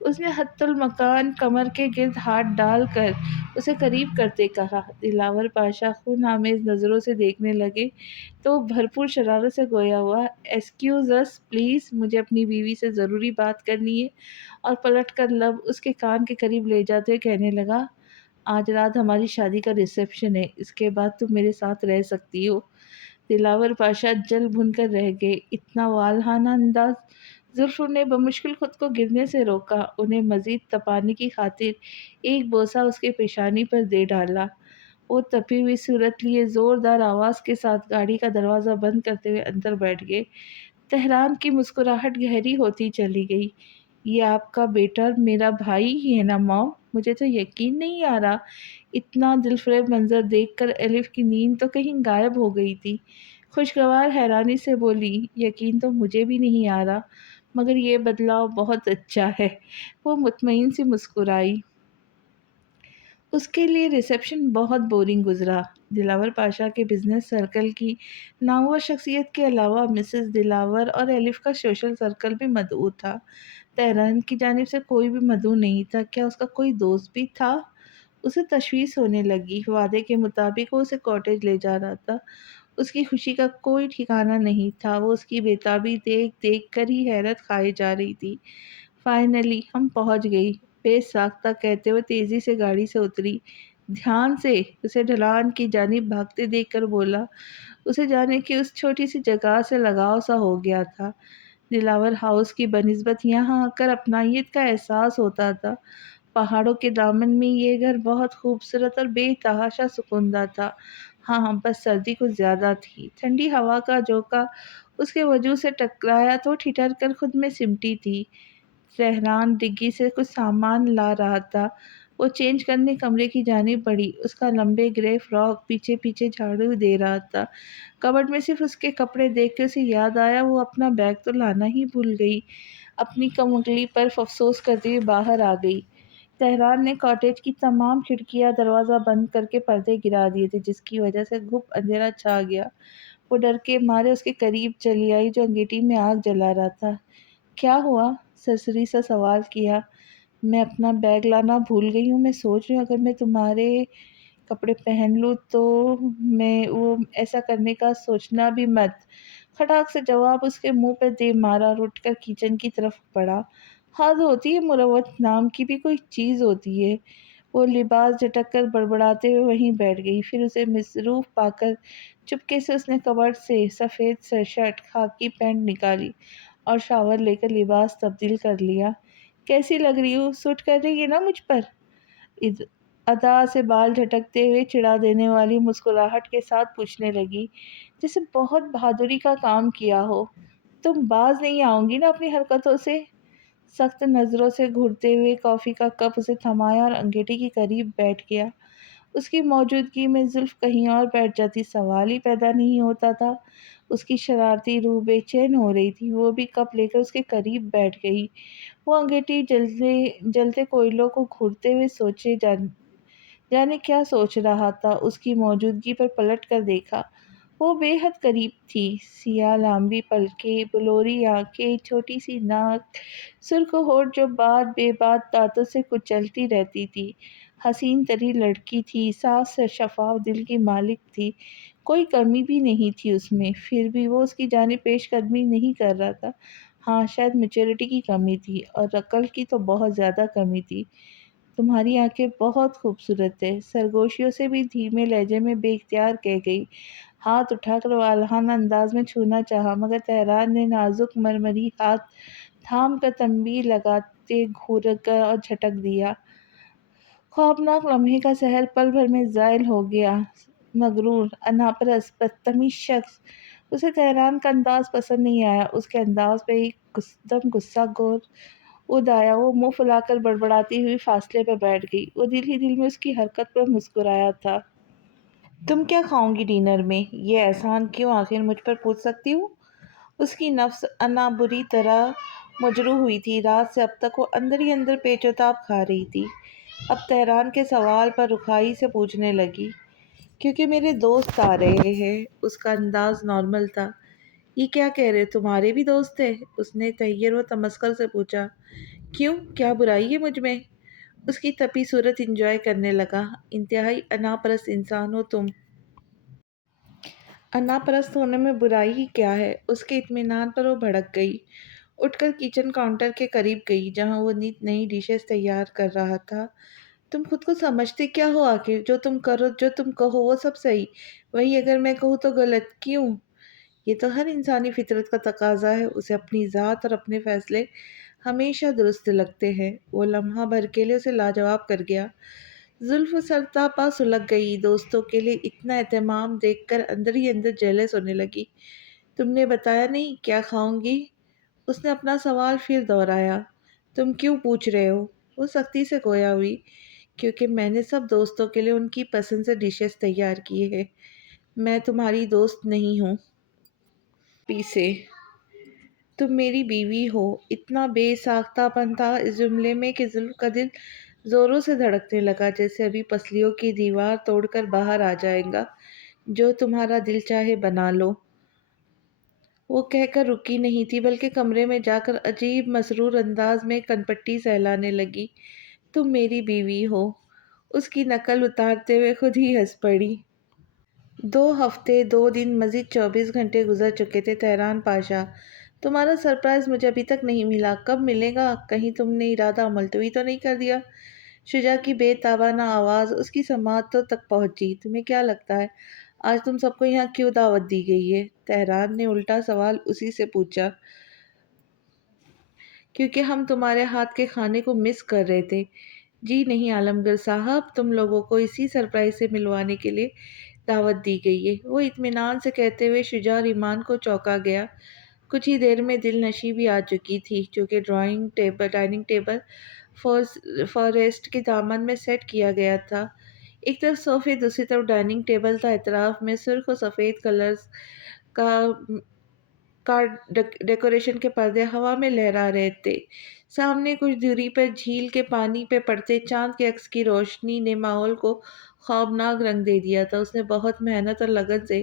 اس نے حتی المکان کمر کے گرد ہاتھ ڈال کر اسے قریب کرتے کہا۔ دلاور پاشا خون آمیز نظروں سے دیکھنے لگے تو وہ بھرپور شرارت سے گویا ہوا، ایکسکیوز اس پلیز، مجھے اپنی بیوی سے ضروری بات کرنی ہے، اور پلٹ کر لب اس کے کان کے قریب لے جاتے ہوئے کہنے لگا، آج رات ہماری شادی کا ریسیپشن ہے، اس کے بعد تم میرے ساتھ رہ سکتی ہو۔ دلاور پاشا جل بھن کر رہ گئے۔ اتنا والہانہ انداز! زلف نے بمشکل خود کو گرنے سے روکا۔ انہیں مزید تپانے کی خاطر ایک بوسہ اس کے پیشانی پر دے ڈالا۔ وہ تپی ہوئی صورت لیے زوردار آواز کے ساتھ گاڑی کا دروازہ بند کرتے ہوئے اندر بیٹھ گئے۔ تہران کی مسکراہٹ گہری ہوتی چلی گئی۔ یہ آپ کا بیٹا اور میرا بھائی ہی ہے نا موم؟ مجھے تو یقین نہیں آ رہا۔ اتنا دلفریب منظر دیکھ کر الف کی نیند تو کہیں غائب ہو گئی تھی۔ خوشگوار حیرانی سے بولی، یقین تو مجھے بھی نہیں آ رہا، مگر یہ بدلاؤ بہت اچھا ہے۔ وہ مطمئن سی مسکرائی۔ اس کے لیے ریسیپشن بہت بورنگ گزرا۔ دلاور پاشا کے بزنس سرکل کی نامور شخصیت کے علاوہ مسز دلاور اور الف کا سوشل سرکل بھی مدعو تھا۔ تہران کی جانب سے کوئی بھی مدعو نہیں تھا۔ کیا اس کا کوئی دوست بھی تھا؟ اسے تشویش ہونے لگی۔ وعدے کے مطابق وہ اسے کاٹیج لے جا رہا تھا۔ اس کی خوشی کا کوئی ٹھکانہ نہیں تھا۔ وہ اس کی بےتابی دیکھ دیکھ کر ہی حیرت کھائے جا رہی تھی۔ فائنلی ہم پہنچ گئی، بے ساختہ کہتے ہوئے تیزی سے گاڑی سے اتری۔ دھیان سے اسے ڈھلان کی جانب بھاگتے دیکھ کر بولا۔ اسے جانے کی اس چھوٹی سی جگہ سے لگاؤ سا ہو گیا تھا۔ دلاور ہاؤس کی بنسبت یہاں آ کر اپنائیت کا احساس ہوتا تھا۔ پہاڑوں کے دامن میں یہ گھر بہت خوبصورت اور بے تحاشا سکوندہ تھا۔ ہاں بس سردی کچھ زیادہ تھی۔ ٹھنڈی ہوا کا جھونکا اس کے وجود سے ٹکرایا تو ٹھٹر کر خود میں سمٹی تھی۔ تہران ڈگی سے کچھ سامان لا رہا تھا۔ وہ چینج کرنے کمرے کی جانب بڑھی۔ اس کا لمبے گرے فراک پیچھے پیچھے جھاڑو دے رہا تھا۔ کبرڈ میں صرف اس کے کپڑے دیکھ کے اسے یاد آیا وہ اپنا بیگ تو لانا ہی بھول گئی۔ اپنی کم عقلی پر افسوس کرتے ہوئے باہر آ گئی۔ تہران نے کاٹیج کی تمام کھڑکیاں دروازہ بند کر کے پردے گرا دیے تھے، جس کی وجہ سے گھپ اندھیرا چھا گیا۔ وہ ڈر کے مارے اس کے قریب چلی آئی جو انگیٹھی میں آگ جلا رہا تھا۔ کیا ہوا؟ سرسری سا سوال کیا۔ میں اپنا بیگ لانا بھول گئی ہوں۔ میں سوچ رہی ہوں اگر میں تمہارے کپڑے پہن لوں تو وہ ایسا کرنے کا سوچنا بھی مت۔ کھٹاک سے جواب اس کے منہ پہ دے مارا اور اٹھ کر کچن کی طرف بڑھا۔ حد ہوتی ہے، مروت نام کی بھی کوئی چیز ہوتی ہے۔ وہ لباس جھٹک کر بڑبڑاتے ہوئے وہیں بیٹھ گئی۔ پھر اسے مصروف پا کر چپکے سے اس نے کبرڈ سے سفید شرٹ خاکی پینٹ نکالی اور شاور لے کر لباس تبدیل کر لیا۔ کیسی لگ رہی ہوں؟ سوٹ کر رہی ہے نا مجھ پر؟ ادا سے بال جھٹکتے ہوئے چڑا دینے والی مسکراہٹ کے ساتھ پوچھنے لگی، جیسے بہت بہادری کا کام کیا ہو۔ تم باز نہیں آؤ گی نا اپنی حرکتوں سے؟ سخت نظروں سے گھورتے ہوئے کافی کا کپ اسے تھمایا اور انگیٹھی کے قریب بیٹھ گیا۔ اس کی موجودگی میں زلف کہیں اور بیٹھ جاتی سوال ہی پیدا نہیں ہوتا تھا۔ اس کی شرارتی روح بے چین ہو رہی تھی۔ وہ بھی کپ لے کر اس کے قریب بیٹھ گئی۔ وہ انگیٹھی جلتے کوئلوں کو گھورتے ہوئے سوچے جانے کیا سوچ رہا تھا۔ اس کی موجودگی پر پلٹ کر دیکھا۔ وہ بے حد قریب تھی۔ سیاہ لمبی پلکیں، بلوری آنکھیں، چھوٹی سی ناک، سرخ ہونٹ جو بات بے بات دانتوں سے کچلتی رہتی تھی۔ حسین ترین لڑکی تھی، صاف شفاف دل کی مالک تھی، کوئی کمی بھی نہیں تھی اس میں۔ پھر بھی وہ اس کی جانب پیش قدمی نہیں کر رہا تھا۔ ہاں شاید میچورٹی کی کمی تھی اور عقل کی تو بہت زیادہ کمی تھی۔ تمہاری آنکھیں بہت خوبصورت ہے، سرگوشیوں سے بھی دھیمے لہجے میں بے اختیار کہہ گئی۔ ہاتھ اٹھا کر والہانہ انداز میں چھونا چاہا مگر تہران نے نازک مرمری ہاتھ تھام کر تنبیہ لگاتے گھور کر اور جھٹک دیا۔ خوابناک لمحے کا سحر پل بھر میں زائل ہو گیا۔ مغرور، انا پرست، بدتمیز شخص۔ اسے تہران کا انداز پسند نہیں آیا۔ اس کے انداز پہ ایک دم غصہ گور اُد آیا۔ وہ منہ پھلا کر بڑبڑاتی ہوئی فاصلے پہ بیٹھ گئی۔ وہ دل ہی دل میں اس کی حرکت پر مسکرایا تھا۔ تم کیا کھاؤ گی ڈنر میں؟ یہ احسان کیوں آخر مجھ پر پوچھ سکتی ہوں؟ اس کی نفس انا بری طرح مجروح ہوئی تھی۔ رات سے اب تک وہ اندر ہی اندر پیچ و تاب کھا رہی تھی۔ اب تہران کے سوال پر رکھائی سے پوچھنے لگی، کیونکہ میرے دوست آ رہے ہیں۔ اس کا انداز نارمل تھا۔ یہ کیا کہہ رہے، تمہارے بھی دوست ہیں؟ اس نے تحیر و تمسخر سے پوچھا۔ کیوں، کیا برائی ہے مجھ میں؟ اس کی تپی صورت انجوائے کرنے لگا۔ انتہائی انا پرست انسان ہو تم۔ انا پرست ہونے میں برائی ہی کیا ہے؟ اس کے اطمینان پر وہ بھڑک گئی۔ اٹھ کر کچن کاؤنٹر کے قریب گئی جہاں وہ نت نئی ڈشز تیار کر رہا تھا۔ تم خود کو سمجھتے کیا ہو آخر؟ جو تم کرو، جو تم کہو وہ سب صحیح، وہی اگر میں کہوں تو غلط کیوں؟ یہ تو ہر انسانی فطرت کا تقاضا ہے۔ اسے اپنی ذات اور اپنے فیصلے ہمیشہ درست لگتے ہیں۔ وہ لمحہ بھر کے لیے اسے لاجواب کر گیا۔ زلف سرتاپا سلگ گئی۔ دوستوں کے لیے اتنا اہتمام دیکھ کر اندر ہی اندر جیلس ہونے لگی۔ تم نے بتایا نہیں کیا کھاؤں گی؟ اس نے اپنا سوال پھر دہرایا۔ تم کیوں پوچھ رہے ہو؟ وہ سختی سے گویا ہوئی۔ کیونکہ میں نے سب دوستوں کے لیے ان کی پسند سے ڈشز تیار کی ہے۔ میں تمہاری دوست نہیں ہوں۔ پیسے تم میری بیوی ہو۔ اتنا بے ساختہ پن تھا اس جملے میں کہ زلف کا دل زوروں سے دھڑکنے لگا، جیسے ابھی پسلیوں کی دیوار توڑ کر باہر آ جائے گا۔ جو تمہارا دل چاہے بنا لو، وہ کہہ کر رکی نہیں تھی، بلکہ کمرے میں جا کر عجیب مسرور انداز میں کنپٹی سہلانے لگی۔ تم میری بیوی ہو، اس کی نقل اتارتے ہوئے خود ہی ہنس پڑی۔ 2 ہفتے 2 دن مزید 24 گھنٹے گزر چکے تھے۔ تہران پاشا، تمہارا سرپرائز مجھے ابھی تک نہیں ملا، کب ملے گا؟ کہیں تم نے ارادہ ملتوی تو نہیں کر دیا؟ شجاع کی بے تابانہ آواز اس کی سماعتوں تک پہنچی۔ تمہیں کیا لگتا ہے آج تم سب کو یہاں کیوں دعوت دی گئی ہے؟ تہران نے الٹا سوال اسی سے پوچھا۔ کیونکہ ہم تمہارے ہاتھ کے کھانے کو مس کر رہے تھے۔ جی نہیں عالمگیر صاحب، تم لوگوں کو اسی سرپرائز سے ملوانے کے لیے دعوت دی گئی ہے، وہ اطمینان سے کہتے ہوئے شجاع اور ایمان کو چونکا گیا۔ کچھ ہی دیر میں دل نشیں بھی آ چکی تھی، چونکہ ڈائننگ ٹیبل فارسٹ کے دامن میں سیٹ کیا گیا تھا۔ ایک طرف صوفے، دوسری طرف ڈائننگ ٹیبل تھا۔ اطراف میں سرخ و سفید کلرز کا کا ڈیکوریشن کے پردے ہوا میں لہرا رہے تھے۔ سامنے کچھ دوری پر جھیل کے پانی پہ پڑتے چاند کے عکس کی روشنی نے ماحول کو خوابناک رنگ دے دیا تھا۔ اس نے بہت محنت اور لگن سے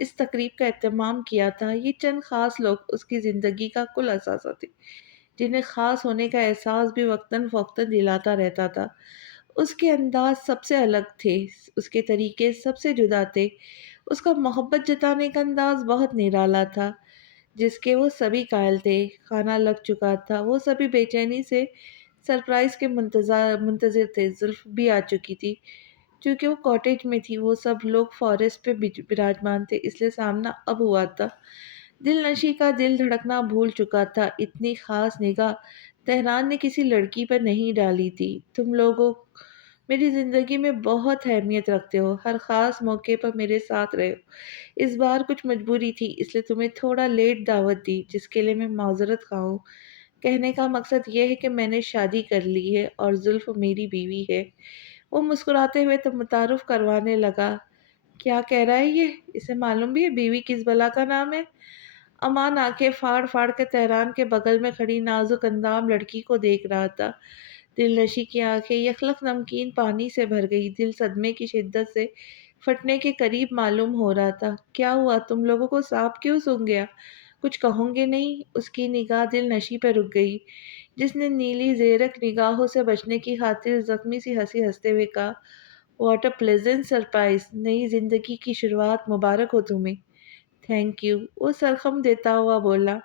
اس تقریب کا اہتمام کیا تھا۔ یہ چند خاص لوگ اس کی زندگی کا کل اثاثہ تھے، جنہیں خاص ہونے کا احساس بھی وقتاً فوقتاً دلاتا رہتا تھا۔ اس کے انداز سب سے الگ تھے، اس کے طریقے سب سے جدا تھے۔ اس کا محبت جتانے کا انداز بہت نرالا تھا، جس کے وہ سبھی قائل تھے۔ کھانا لگ چکا تھا، وہ سبھی بے چینی سے سرپرائز کے منتظر تھے۔ زلف بھی آ چکی تھی، چونکہ وہ کاٹیج میں تھی۔ وہ سب لوگ فارسٹ پہ براجمان تھے، اس لیے سامنا اب ہوا تھا۔ دل نشیں کا دل دھڑکنا بھول چکا تھا۔ اتنی خاص نگاہ تہران نے کسی لڑکی پر نہیں ڈالی تھی۔ تم لوگوں میری زندگی میں بہت اہمیت رکھتے ہو، ہر خاص موقع پر میرے ساتھ رہے ہو۔ اس بار کچھ مجبوری تھی، اس لیے تمہیں تھوڑا لیٹ دعوت دی، جس کے لیے میں معذرت خواہ ہوں۔ کہنے کا مقصد یہ ہے کہ میں نے شادی کر لی ہے اور زلف میری بیوی ہے۔ وہ مسکراتے ہوئے متعارف کروانے لگا۔ کیا کہہ رہا ہے یہ؟ اسے معلوم بھی ہے بیوی کس بلا کا نام ہے؟ امان آنکھیں پھاڑ پھاڑ کے تہران کے بغل میں کھڑی نازک اندام لڑکی کو دیکھ رہا تھا۔ دل نشیں کی آنکھیں یخلق نمکین پانی سے بھر گئی، دل صدمے کی شدت سے پھٹنے کے قریب معلوم ہو رہا تھا۔ کیا ہوا؟ تم لوگوں کو سانپ کیوں سونگھ گیا؟ کچھ کہوں گے نہیں؟ اس کی نگاہ دل نشیں پہ رک گئی، جس نے نیلی زیرک نگاہوں سے بچنے کی خاطر زخمی سی ہنسی ہنستے ہوئے کہا، واٹ اے پلیزنٹ سرپرائز! نئی زندگی کی شروعات مبارک ہو تمہیں۔ تھینک یو، وہ سرخم دیتا ہوا بولا۔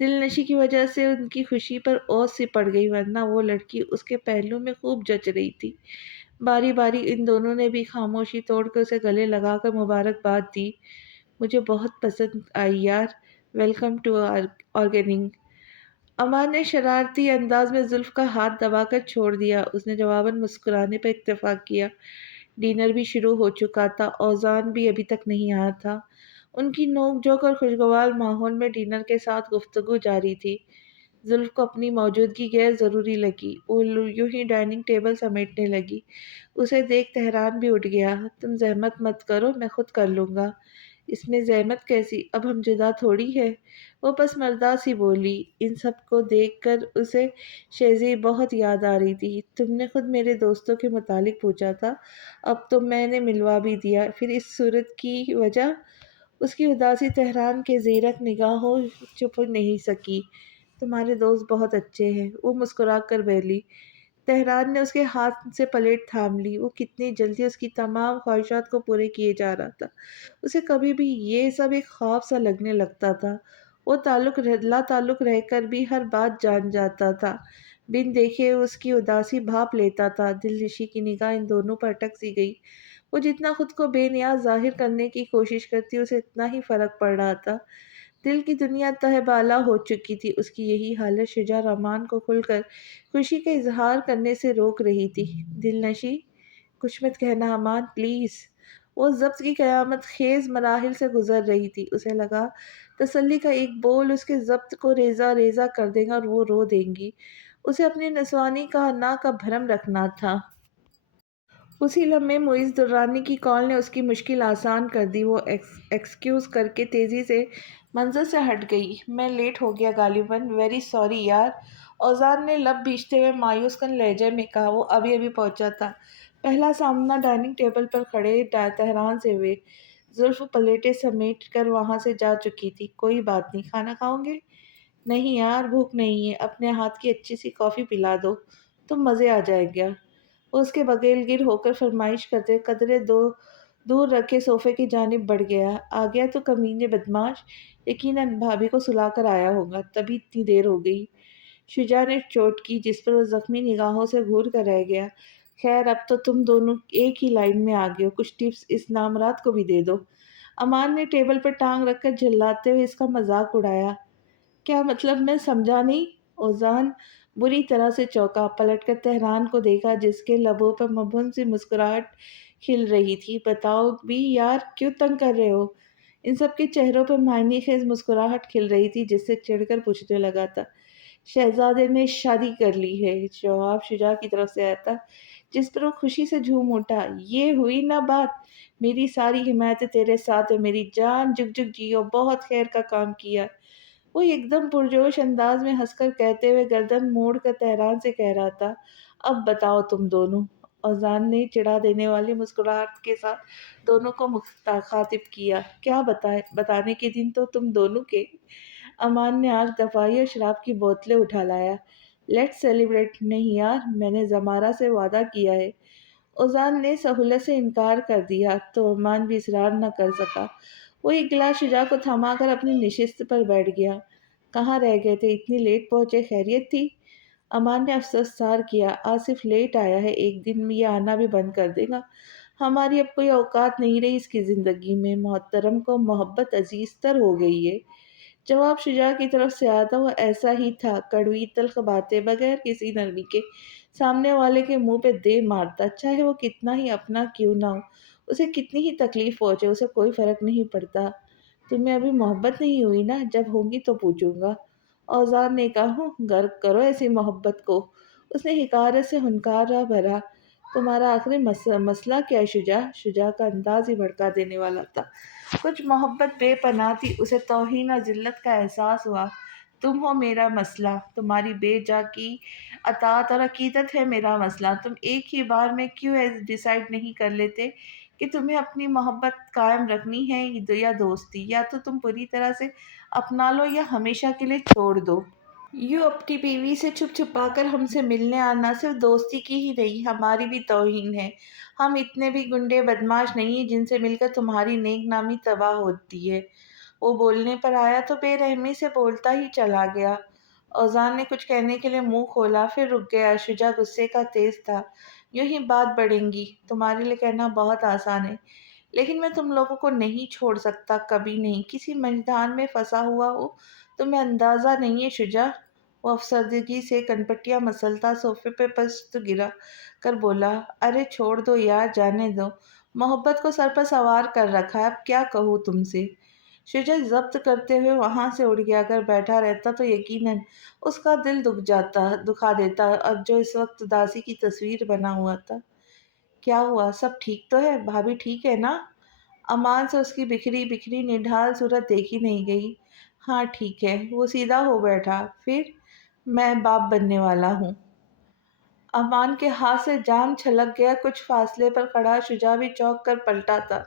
دل نشیں کی وجہ سے ان کی خوشی پر اوس سی پڑ گئی، ورنہ وہ لڑکی اس کے پہلو میں خوب جچ رہی تھی۔ باری باری ان دونوں نے بھی خاموشی توڑ کے اسے گلے لگا کر مبارکباد دی۔ مجھے بہت پسند آئی یار، ویلکم ٹو آرگیننگ۔ امان نے شرارتی انداز میں زلف کا ہاتھ دبا کر چھوڑ دیا۔ اس نے جواباً مسکرانے پر اکتفا کیا۔ ڈنر بھی شروع ہو چکا تھا، اوزان بھی ابھی تک نہیں آیا تھا۔ ان کی نوک جھوک اور خوشگوار ماحول میں ڈنر کے ساتھ گفتگو جاری تھی۔ زلف کو اپنی موجودگی غیر ضروری لگی، وہ یوں ہی ڈائننگ ٹیبل سمیٹنے لگی۔ اسے دیکھ تہران بھی اٹھ گیا۔ تم زحمت مت کرو، میں خود کر لوں گا۔ اس میں زحمت کیسی؟ اب ہم جدا تھوڑی ہے، وہ پس مردہ سی بولی۔ ان سب کو دیکھ کر اسے شیزی بہت یاد آ رہی تھی۔ تم نے خود میرے دوستوں کے متعلق پوچھا تھا، اب تو میں نے ملوا بھی دیا، پھر اس صورت کی وجہ؟ اس کی اداسی تہران کے زیرک نگاہوں چھپ نہیں سکی۔ تمہارے دوست بہت اچھے ہیں، وہ مسکرا کر بولی۔ تہران نے اس کے ہاتھ سے پلیٹ تھام لی۔ وہ کتنی جلدی اس کی تمام خواہشات کو پورے کیے جا رہا تھا۔ اسے کبھی بھی یہ سب ایک خواب سا لگنے لگتا تھا۔ وہ لا تعلق رہ کر بھی ہر بات جان جاتا تھا، بن دیکھے اس کی اداسی بھاپ لیتا تھا۔ دل نشیں کی نگاہ ان دونوں پر اٹک سی گئی۔ وہ جتنا خود کو بے نیاز ظاہر کرنے کی کوشش کرتی، اسے اتنا ہی فرق پڑ رہا تھا۔ دل کی دنیا تہہ بالا ہو چکی تھی۔ اس کی یہی حالت شجاع اور امان کو کھل کر خوشی کا اظہار کرنے سے روک رہی تھی۔ دل نشیں، کچھ مت کہنا امان، پلیز۔ وہ ضبط کی قیامت خیز مراحل سے گزر رہی تھی۔ اسے لگا تسلی کا ایک بول اس کے ضبط کو ریزہ ریزہ کر دے گا اور وہ رو دیں گی۔ اسے اپنی نسوانی کا کا بھرم رکھنا تھا۔ اسی لمحے معیز درانی کی کال نے اس کی مشکل آسان کر دی۔ وہ ایکسکیوز کر کے تیزی سے منزل سے ہٹ گئی۔ میں لیٹ ہو گیا غالباً، ویری سوری یار، اوزان نے لب بھیجتے ہوئے مایوس کن لہجے میں کہا۔ وہ ابھی ابھی پہنچا تھا۔ پہلا سامنا ڈائننگ ٹیبل پر کھڑے تہران سے ہوئے۔ زلف پلیٹیں سمیٹ کر وہاں سے جا چکی تھی۔ کوئی بات نہیں، کھانا کھاؤں گے؟ نہیں یار، بھوک نہیں ہے، اپنے ہاتھ کی اچھی سی کافی پلا دو، تم مزے آ جائے گا۔ وہ اس کے بغیر گر ہو کر فرمائش کرتے قدرے دور رکھے صوفے کی جانب بڑھ گیا۔ آ گیا تو کمینے بدماش، یقیناً بھابھی کو سلا کر آیا ہوگا، تبھی اتنی دیر ہو گئی۔ شجاع نے چوٹ کی جس پر وہ زخمی نگاہوں سے گھور کر رہ گیا۔ خیر اب تو تم دونوں ایک ہی لائن میں آ گئے ہو، کچھ ٹپس اس نامراد کو بھی دے دو۔ امان نے ٹیبل پر ٹانگ رکھ کر جھلاتے ہوئے اس کا مذاق اڑایا۔ کیا مطلب؟ میں سمجھا نہیں۔ اوزان بری طرح سے چونکا، پلٹ کر تہران کو دیکھا جس کے لبوں پر مبہم سی مسکراہٹ کھل رہی تھی۔ بتاؤ بھی یار، کیوں تنگ کر رہے ہو؟ ان سب کے چہروں پر معنی خیز مسکراہٹ کھل رہی تھی جس سے چڑھ کر پوچھنے لگا تھا، شہزادے نے شادی کر لی ہے؟ جواب شجاع کی طرف سے آیا تھا جس پر وہ خوشی سے جھوم اٹھا۔ یہ ہوئی نا بات، میری ساری حمایت تیرے ساتھ ہے میری جان، جگ جگ جیو، بہت خیر کا کام کیا۔ وہ ایک دم پرجوش انداز میں ہنس کر کہتے ہوئے گردن موڑ کر تہران سے کہہ رہا تھا، اب بتاؤ تم دونوں۔ اوزان نے چڑھا دینے والی مسکراہٹ کے ساتھ دونوں کو مخاطب کیا، کیا بتانے کے دن تو تم دونوں کے۔ امان نے آنکھ دفائی اور شراب کی بوتلیں اٹھا لایا۔ Let's celebrate. نہیں یار، میں نے زمارہ سے وعدہ کیا ہے۔ اوزان نے سہولت سے انکار کر دیا تو امان بھی اصرار نہ کر سکا۔ وہ ایک گلاس شجاع کو تھما کر اپنی نشست پر بیٹھ گیا۔ کہاں رہ گئے تھے؟ اتنی لیٹ پہنچے، خیریت تھی؟ امان نے افسوس کیا، آصف لیٹ آیا ہے، ایک دن میں یہ آنا بھی بند کر دے گا۔ ہماری اب کوئی اوقات نہیں رہی اس کی زندگی میں، محترم کو محبت عزیز تر ہو گئی ہے۔ جواب شجاع کی طرف سے آیا تھا، وہ ایسا ہی تھا، کڑوی تلخ باتیں بغیر کسی نرمی کے سامنے والے کے منہ پہ دے مارتا، چاہے وہ کتنا ہی اپنا کیوں نہ ہو، اسے کتنی ہی تکلیف پہنچے، اسے کوئی فرق نہیں پڑتا۔ تمہیں ابھی محبت نہیں ہوئی نا؟ جب ہوگی تو پوچھوں گا۔ اوزان نے کہا، غرق کرو ایسی محبت کو۔ اس نے حقارت سے ہنکارا بھرا، تمہارا آخری مسئلہ کیا ہے شجاع؟ شجاع کا انداز ہی بھڑکا دینے والا تھا۔ کچھ محبت بے پناہ تھی، اسے توہین اور ذلت کا احساس ہوا۔ تم ہو میرا مسئلہ، تمہاری بے جا کی اطاعت اور عقیدت ہے میرا مسئلہ۔ تم ایک ہی بار میں کیوں ڈیسائیڈ نہیں کر لیتے کہ تمہیں اپنی محبت قائم رکھنی ہے یا دوستی؟ یا تو تم پوری طرح سے اپنا لو یا ہمیشہ کے لیے چھوڑ دو۔ یوں اپنی بیوی سے چھپ چھپا کر ہم سے ملنے آنا صرف دوستی کی ہی نہیں، ہماری بھی توہین ہے۔ ہم اتنے بھی گنڈے بدماش نہیں جن سے مل کر تمہاری نیک نامی تباہ ہوتی ہے۔ وہ بولنے پر آیا تو بے رحمی سے بولتا ہی چلا گیا۔ اوزان نے کچھ کہنے کے لیے منہ کھولا، پھر رک گیا۔ شجاع غصے کا تیز تھا۔ یوں ہی بات بڑھیں گی، تمہارے لیے کہنا بہت آسان ہے، لیکن میں تم لوگوں کو نہیں چھوڑ سکتا، کبھی نہیں۔ کسی منجھان میں پھنسا ہوا ہو، تمہیں اندازہ نہیں ہے شجاع۔ وہ افسردگی سے کنپٹیاں مسلتا صوفے پہ پست گرا کر بولا، ارے چھوڑ دو یار، جانے دو، محبت کو سر پر سوار کر رکھا ہے، اب کیا کہوں تم سے۔ شجاع ضبط کرتے ہوئے وہاں سے اٹھ گیا۔ اگر بیٹھا رہتا تو یقیناً اس کا دل دکھا دیتا، اور جو اس وقت اداسی کی تصویر بنا ہوا تھا۔ کیا ہوا؟ سب ٹھیک تو ہے؟ بھابھی ٹھیک ہے نا؟ امان سے اس کی بکھری بکھری نڈھال صورت دیکھی نہیں گئی۔ ہاں ٹھیک ہے۔ وہ سیدھا ہو بیٹھا، پھر میں باپ بننے والا ہوں۔ امان کے ہاتھ سے جام چھلک گیا۔ کچھ فاصلے پر کھڑا شجاع بھی چونک کر پلٹا تھا۔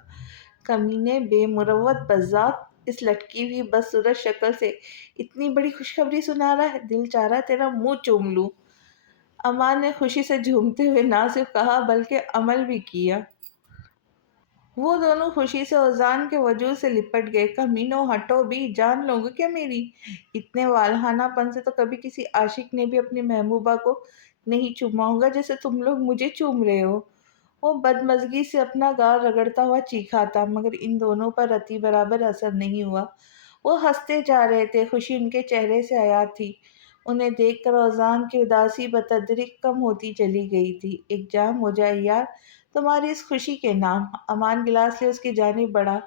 کمینے، بے مروت بذات، اس لٹکی ہوئی بدصورت شکل سے اتنی بڑی خوشخبری سنا رہا ہے، دل چاہ رہا ہے تیرا منہ چوم لوں۔ امان نے خوشی سے جھومتے ہوئے نہ صرف کہا بلکہ عمل بھی کیا۔ وہ دونوں خوشی سے اوزان کے وجود سے لپٹ گئے۔ کمینوں، ہٹو بھی، جان لو گے کیا میری؟ اتنے والہانہ پن سے تو کبھی کسی عاشق نے بھی اپنی محبوبہ کو نہیں چوما ہوگا جیسے تم لوگ مجھے چوم رہے ہو۔ وہ بدمزگی سے اپنا گال رگڑتا ہوا چیخا تھا، مگر ان دونوں پر رتی برابر اثر نہیں ہوا۔ وہ ہنستے جا رہے تھے، خوشی ان کے چہرے سے عیاں تھی۔ انہیں دیکھ کر اوزان کی اداسی بتدریج کم ہوتی چلی گئی تھی۔ ایک جام ہو جائے یار تمہاری اس خوشی کے نام۔ امان گلاس لے اس کی جانب بڑھا،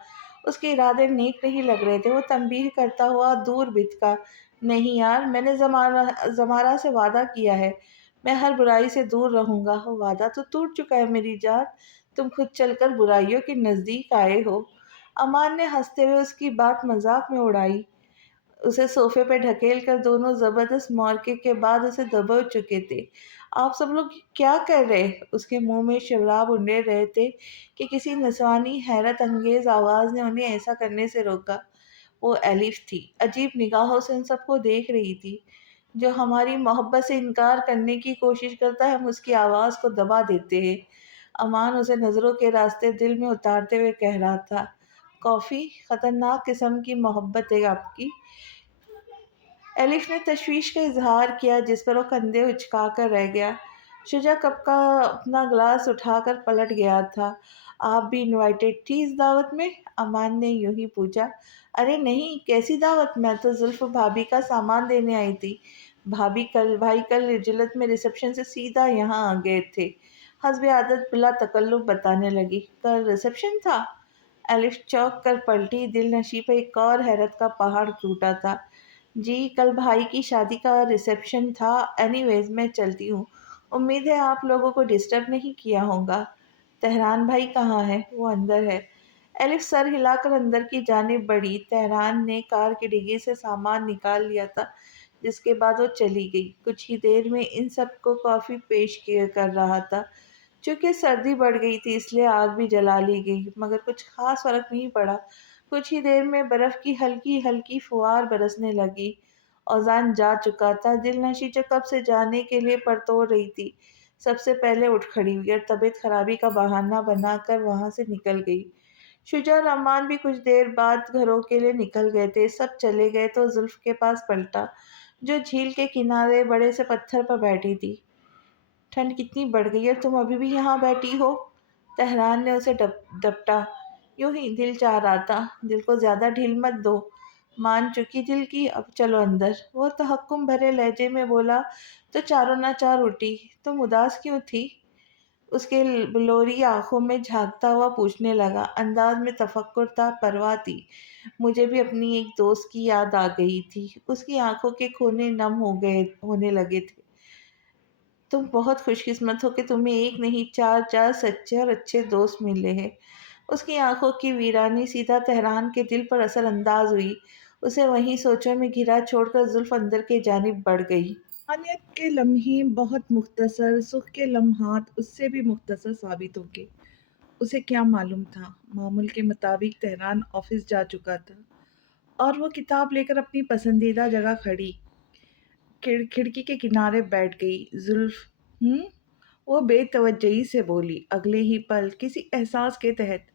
اس کے ارادے نیک نہیں لگ رہے تھے۔ وہ تنبیہ کرتا ہوا دور بھٹکا، نہیں یار، میں نے زمارہ سے وعدہ کیا ہے، میں ہر برائی سے دور رہوں گا۔ وعدہ تو ٹوٹ چکا ہے میری جان، تم خود چل کر برائیوں کے نزدیک آئے ہو۔ امان نے ہنستے ہوئے اس کی بات مذاق میں اڑائی، اسے صوفے پہ ڈھکیل کر دونوں زبردست معرکے کے بعد اسے دبوچ چکے تھے۔ آپ سب لوگ کیا کر رہے؟ اس کے منہ میں شراب انڈیر رہے تھے کہ کسی نسوانی حیرت انگیز آواز نے انہیں ایسا کرنے سے روکا۔ وہ ایلف تھی، عجیب نگاہوں سے ان سب کو دیکھ رہی تھی۔ جو ہماری محبت سے انکار کرنے کی کوشش کرتا ہے ہم اس کی آواز کو دبا دیتے ہیں۔ امان اسے نظروں کے راستے دل میں اتارتے ہوئے کہہ رہا تھا۔ کافی خطرناک قسم کی محبت ہے آپ کی۔ ایلف نے تشویش کا اظہار کیا جس پر وہ کندھے اچکا کر رہ گیا۔ شجا کپ کا اپنا گلاس اٹھا کر پلٹ گیا تھا۔ آپ بھی انوائٹڈ تھی اس دعوت میں؟ امان نے یوں ہی پوچھا۔ ارے نہیں، کیسی دعوت، میں تو زلف بھابھی کا سامان دینے آئی تھی۔ بھائی کل جلت میں ریسپشن سے سیدھا یہاں آ گئے تھے۔ حسب عادت بلا تکلف بتانے لگی۔ کل ریسپشن تھا؟ الف چوک کر پلٹی، دل نشی پہ ایک اور حیرت کا پہاڑ ٹوٹا تھا۔ جی کل بھائی کی شادی کا ریسپشن تھا۔ اینی ویز میں چلتی ہوں، امید ہے آپ لوگوں کو ڈسٹرب نہیں کیا ہوگا۔ تہران بھائی کہاں ہے؟ وہ اندر ہے۔ الف سر ہلا کر اندر کی جانب بڑھی۔ تہران نے کار کی ڈگی سے سامان نکال لیا تھا جس کے بعد وہ چلی گئی۔ کچھ ہی دیر میں ان سب کو کافی پیش کر رہا تھا۔ چونکہ سردی بڑھ گئی تھی اس لیے آگ بھی جلا لی گئی، مگر کچھ خاص فرق نہیں پڑا۔ کچھ ہی دیر میں برف کی ہلکی ہلکی فوار برسنے لگی۔ اوزان جا چکا تھا۔ دل نشی جو کب سے جانے کے لیے پرتو رہی تھی سب سے پہلے اٹھ کھڑی ہوئی اور طبیعت خرابی کا بہانہ بنا کر وہاں سے نکل گئی۔ شجاع اور امان بھی کچھ دیر بعد گھروں کے لیے نکل گئے تھے۔ سب چلے گئے تو زلف کے پاس پلٹا جو جھیل کے کنارے بڑے سے پتھر پر بیٹھی تھی۔ ٹھنڈ کتنی بڑھ گئی اور تم ابھی بھی یہاں بیٹھی ہو؟ تہران نے اسے ڈپٹا۔ یوں ہی دل چاہ رہا تھا۔ دل کو زیادہ ڈھیل مت دو، مان چکی دل کی، اب چلو اندر۔ وہ تحکم بھرے لہجے میں بولا تو چاروں ناچار اٹھی۔ تم اداس کیوں تھی؟ اس کے بلوری آنکھوں میں جھانکتا ہوا پوچھنے لگا۔ انداز میں تفکر تھا، پرواہ تھی۔ مجھے بھی اپنی ایک دوست کی یاد آ گئی تھی۔ اس کی آنکھوں کے کونے نم ہونے لگے تھے۔ تم بہت خوش قسمت ہو کہ تمہیں ایک نہیں چار چار سچے اور اچھے دوست ملے ہیں۔ اس کی آنکھوں کی ویرانی سیدھا تہران کے دل پر اثر انداز ہوئی۔ اسے وہیں سوچوں میں گھرا چھوڑ کر زلف اندر کی جانب بڑھ گئی۔ روحانیت کے لمحے بہت مختصر، سکھ کے لمحات اس سے بھی مختصر ثابت ہو گئے۔ اسے کیا معلوم تھا؟ معمول کے مطابق تہران آفس جا چکا تھا اور وہ کتاب لے کر اپنی پسندیدہ جگہ کھڑی کھڑکی کے کنارے بیٹھ گئی۔ زلف وہ بے توجہی سے بولی۔ اگلے ہی پل کسی احساس کے تحت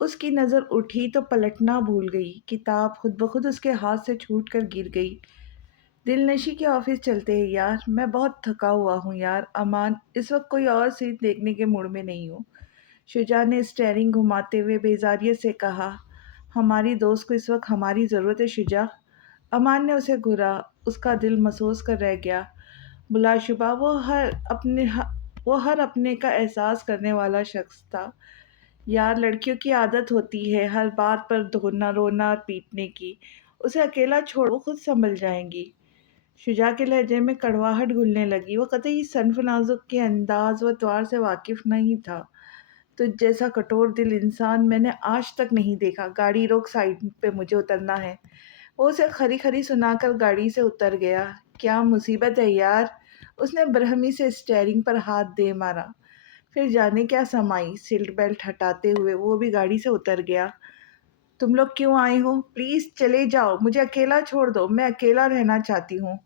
اس کی نظر اٹھی تو پلٹنا بھول گئی۔ کتاب خود بخود اس کے ہاتھ سے چھوٹ کر گر گئی۔ دل نشی کے آفس چلتے ہیں یار، میں بہت تھکا ہوا ہوں یار۔ امان اس وقت کوئی اور سیٹ دیکھنے کے موڈ میں نہیں ہوں، شجاع نے اسٹیئرنگ گھماتے ہوئے بیزاریت سے کہا۔ ہماری دوست کو اس وقت ہماری ضرورت ہے شجاع۔ امان نے اسے گھورا، اس کا دل محسوس کر رہ گیا۔ بلا شبہ وہ ہر اپنے کا احساس کرنے والا شخص تھا۔ یار لڑکیوں کی عادت ہوتی ہے ہر بات پر رونا اور پیٹنے کی۔ اسے اکیلا چھوڑ، وہ خود سنبھل جائیں گی۔ شجاع کے لہجے میں کڑواہٹ گھلنے لگی۔ وہ قطعی صنف نازک کے انداز و اطوار سے واقف نہیں تھا۔ تجھ جیسا کٹور دل انسان میں نے آج تک نہیں دیکھا۔ گاڑی روک، سائڈ پہ مجھے اترنا ہے۔ وہ اسے کھری کھری سنا کر گاڑی سے اتر گیا۔ کیا مصیبت ہے یار؟ اس نے برہمی سے اسٹیئرنگ پر ہاتھ دے مارا، پھر جانے کیا سمائی۔ سیٹ بیلٹ ہٹاتے ہوئے وہ بھی گاڑی سے اتر گیا۔ تم لوگ کیوں آئے ہو؟ پلیز چلے جاؤ، مجھے اکیلا چھوڑ دو، میں اکیلا رہنا چاہتی ہوں۔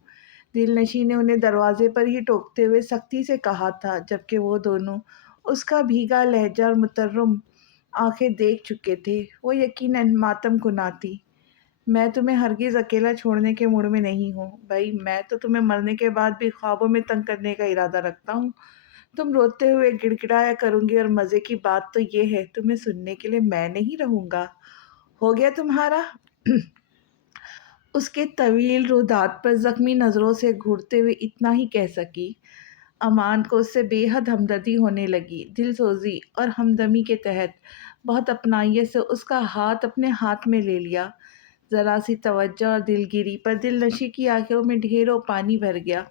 دل نشی نے انہیں دروازے پر ہی ٹوکتے ہوئے سختی سے کہا تھا، جبکہ وہ دونوں اس کا بھیگا لہجہ اور مترم آنکھیں دیکھ چکے تھے۔ وہ یقیناً ماتم کنا تھی۔ میں تمہیں ہرگز اکیلا چھوڑنے کے موڈ میں نہیں ہوں بھائی، میں تو تمہیں مرنے کے بعد بھی خوابوں میں تنگ کرنے کا ارادہ رکھتا ہوں۔ تم روتے ہوئے گڑ گڑایا کروں گی اور مزے کی بات تو یہ ہے تمہیں سننے کے لیے میں نہیں رہوں گا۔ ہو گیا تمہارا؟ اس کے طویل روداد پر زخمی نظروں سے گھورتے ہوئے اتنا ہی کہہ سکی۔ امان کو اس سے بے حد ہمدردی ہونے لگی۔ دل سوزی اور ہمدمی کے تحت بہت اپنائیت سے اس کا ہاتھ اپنے ہاتھ میں لے لیا۔ ذرا سی توجہ اور دلگیری پر دل نشی کی آنکھوں میں ڈھیروں پانی بھر گیا۔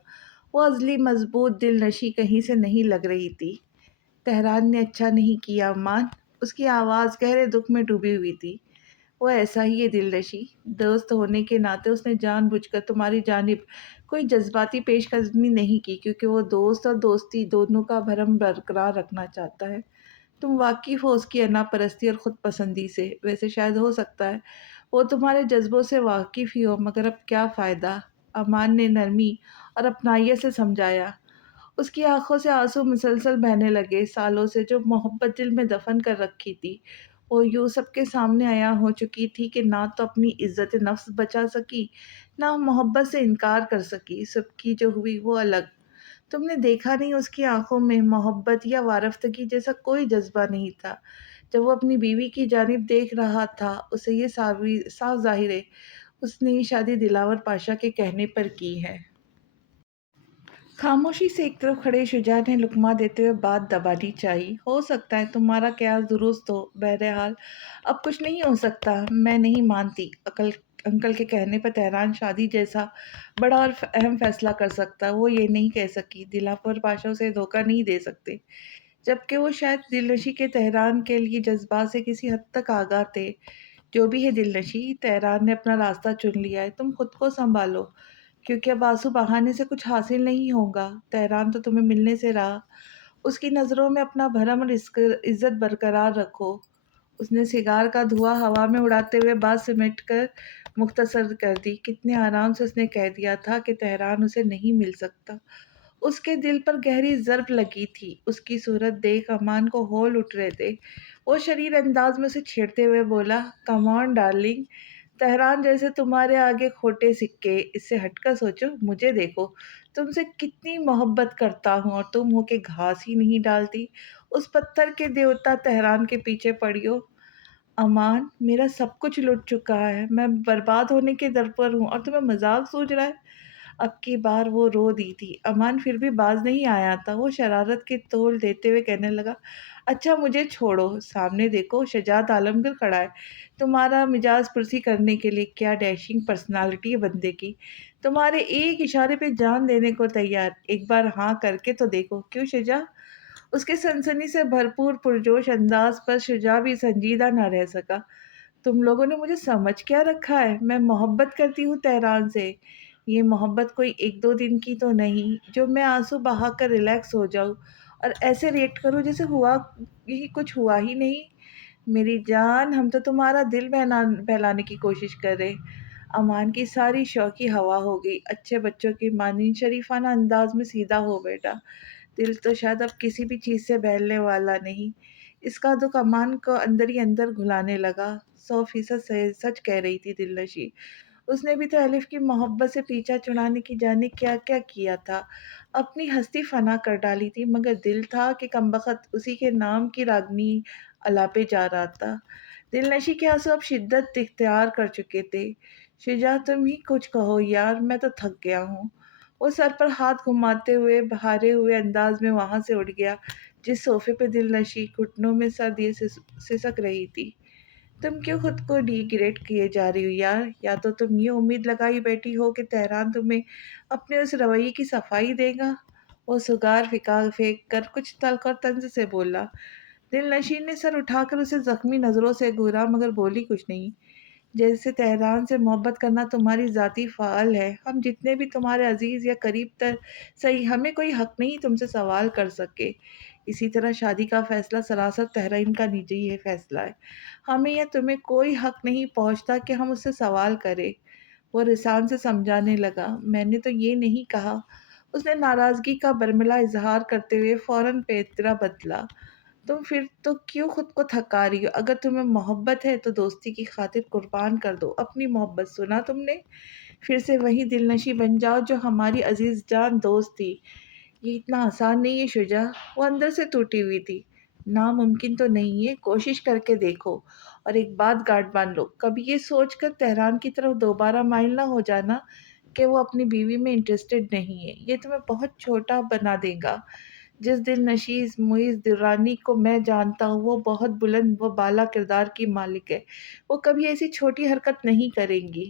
وہ ازلی مضبوط دل نشی کہیں سے نہیں لگ رہی تھی۔ تہران نے اچھا نہیں کیا امان، اس کی آواز گہرے دکھ میں ڈوبی ہوئی تھی۔ وہ ایسا ہی ہے دل نشی، دوست ہونے کے ناطے اس نے جان بوجھ کر تمہاری جانب کوئی جذباتی پیش قدمی نہیں کی، کیونکہ وہ دوست اور دوستی دونوں کا بھرم برقرار رکھنا چاہتا ہے۔ تم واقف ہو اس کی انا پرستی اور خود پسندی سے، ویسے شاید ہو سکتا ہے وہ تمہارے جذبوں سے واقف ہی ہو، مگر اب کیا فائدہ؟ امان نے نرمی اور اپنائیت سے سمجھایا۔ اس کی آنکھوں سے آنسو مسلسل بہنے لگے۔ سالوں سے جو محبت دل میں دفن کر رکھی تھی وہ یوں سب کے سامنے عیاں ہو چکی تھی کہ نہ تو اپنی عزت نفس بچا سکی، نہ محبت سے انکار کر سکی۔ سب کی جو ہوئی وہ الگ۔ تم نے دیکھا نہیں اس کی آنکھوں میں محبت یا وارفتگی جیسا کوئی جذبہ نہیں تھا۔ جب وہ اپنی بیوی کی جانب دیکھ رہا تھا اسے یہ صاف ظاہر ہے اس نے یہ شادی دلاور پاشا کے کہنے پر کی ہے۔ خاموشی سے ایک طرف کھڑے شجاع نے لقمہ دیتے ہوئے بات دبانی چاہی۔ ہو سکتا ہے تمہارا قیاس درست ہو، بہرحال اب کچھ نہیں ہو سکتا۔ میں نہیں مانتی انکل کے کہنے پر تہران شادی جیسا بڑا اور اہم فیصلہ کر سکتا۔ وہ یہ نہیں کہہ سکی دلاور پاشا اسے دھوکہ نہیں دے سکتے، جبکہ وہ شاید دل نشی کے تہران کے لیے جذبات سے کسی حد تک آگاہ تھے۔ جو بھی ہے دل نشی، تہران نے اپنا راستہ چن لیا ہے، تم خود کو سنبھالو، کیونکہ اب آنسو بہانے سے کچھ حاصل نہیں ہوگا۔ تہران تو تمہیں ملنے سے رہا، اس کی نظروں میں اپنا بھرم اور عزت برقرار رکھو۔ اس نے سگار کا دھواں ہوا میں اڑاتے ہوئے بات سمیٹ کر مختصر کر دی۔ کتنے آرام سے اس نے کہہ دیا تھا کہ تہران اسے نہیں مل سکتا۔ اس کے دل پر گہری ضرب لگی تھی۔ اس کی صورت دیکھ امان کو ہول اٹھ رہے تھے۔ وہ شریر انداز میں اسے چھیڑتے ہوئے بولا، کم آن ڈارلنگ، تہران جیسے تمہارے آگے کھوٹے سکے، اس سے ہٹ کر سوچو، مجھے دیکھو، تم سے کتنی محبت کرتا ہوں اور تم ہو کہ گھاس ہی نہیں ڈالتی۔ اس پتھر کے دیوتا تہران کے پیچھے پڑی ہو۔ امان، میرا سب کچھ لٹ چکا ہے، میں برباد ہونے کے در پر ہوں اور تمہیں مذاق سوچ رہا ہے۔ اب کی بار وہ رو دی تھی۔ امان پھر بھی باز نہیں آیا تھا۔ وہ شرارت کے تول دیتے ہوئے کہنے لگا، اچھا مجھے چھوڑو، سامنے دیکھو شجاعت عالمگیر کھڑا ہے تمہارا مجاز پرسی کرنے کے لیے۔ کیا ڈیشنگ پرسنالٹی ہے بندے کی، تمہارے ایک اشارے پہ جان دینے کو تیار۔ ایک بار ہاں کر کے تو دیکھو، کیوں شجاع؟ اس کے سنسنی سے بھرپور پرجوش انداز پر شجاع بھی سنجیدہ نہ رہ سکا۔ تم لوگوں نے مجھے سمجھ کیا رکھا ہے؟ میں محبت کرتی ہوں تہران سے۔ یہ محبت کوئی ایک دو دن کی تو نہیں جو میں آنسو بہا کر ریلیکس ہو جاؤں اور ایسے ریئیکٹ کروں جیسے کچھ ہوا ہی نہیں۔ میری جان، ہم تو تمہارا دل بہلانے کی کوشش کر رہے۔ امان کی ساری شوقی ہوا ہو گئی۔ اچھے بچوں کی مانند شریفانہ انداز میں سیدھا ہو بیٹا۔ دل تو شاید اب کسی بھی چیز سے بہلنے والا نہیں۔ اس کا دکھ امان کو اندر ہی اندر گھلانے لگا۔ 100% سچ کہہ رہی تھی دل نشی۔ اس نے بھی تو الف کی محبت سے پیچھا چھڑانے کی جانے کیا کیا کیا تھا، اپنی ہستی فنا کر ڈالی تھی، مگر دل تھا کہ کمبخت اسی کے نام کی راگنی الاپے جا رہا تھا۔ دل نشی کے آنسو اب شدت اختیار کر چکے تھے۔ شجاع، تم ہی کچھ کہو یار، میں تو تھک گیا ہوں۔ وہ سر پر ہاتھ گھماتے ہوئے بہارے ہوئے انداز میں وہاں سے اٹھ گیا جس صوفے پہ دل نشی گھٹنوں میں سر دیے سسک رہی تھی۔ تم کیوں خود کو ڈی گریڈ کیے جا رہی ہو یار؟ یا تو تم یہ امید لگائی بیٹھی ہو کہ تہران تمہیں اپنے اس رویے کی صفائی دے گا؟ وہ سگار پھینک کر کچھ تلخ اور طنز سے بولا۔ دل نشین نے سر اٹھا کر اسے زخمی نظروں سے گھورا، مگر بولی کچھ نہیں۔ جیسے تہران سے محبت کرنا تمہاری ذاتی فعل ہے، ہم جتنے بھی تمہارے عزیز یا قریب تر صحیح، ہمیں کوئی حق نہیں تم سے سوال کر سکے۔ اسی طرح شادی کا فیصلہ سراسر تہران کا نجی ہے فیصلہ ہے، ہمیں یا تمہیں کوئی حق نہیں پہنچتا کہ ہم اس سے سوال کریں۔ وہ رسان سے سمجھانے لگا، میں نے تو یہ نہیں کہا۔ اس نے ناراضگی کا برملا اظہار کرتے ہوئے فوراً پیترا بدلا، تم پھر تو کیوں خود کو تھکا رہی ہو؟ اگر تمہیں محبت ہے تو دوستی کی خاطر قربان کر دو اپنی محبت۔ سنا تم نے؟ پھر سے وہی دل نشی بن جاؤ جو ہماری عزیز جان دوست تھی۔ یہ اتنا آسان نہیں ہے شجاع۔ وہ اندر سے ٹوٹی ہوئی تھی۔ ناممکن تو نہیں ہے، کوشش کر کے دیکھو، اور ایک بات گارڈ باندھ لو، کبھی یہ سوچ کر تہران کی طرف دوبارہ مائل نہ ہو جانا کہ وہ اپنی بیوی میں انٹرسٹڈ نہیں ہے، یہ تمہیں بہت چھوٹا بنا دے گا۔ جس دل نشیز معیز درانی کو میں جانتا ہوں وہ بہت بلند و بالا کردار کی مالک ہے، وہ کبھی ایسی چھوٹی حرکت نہیں کریں گی۔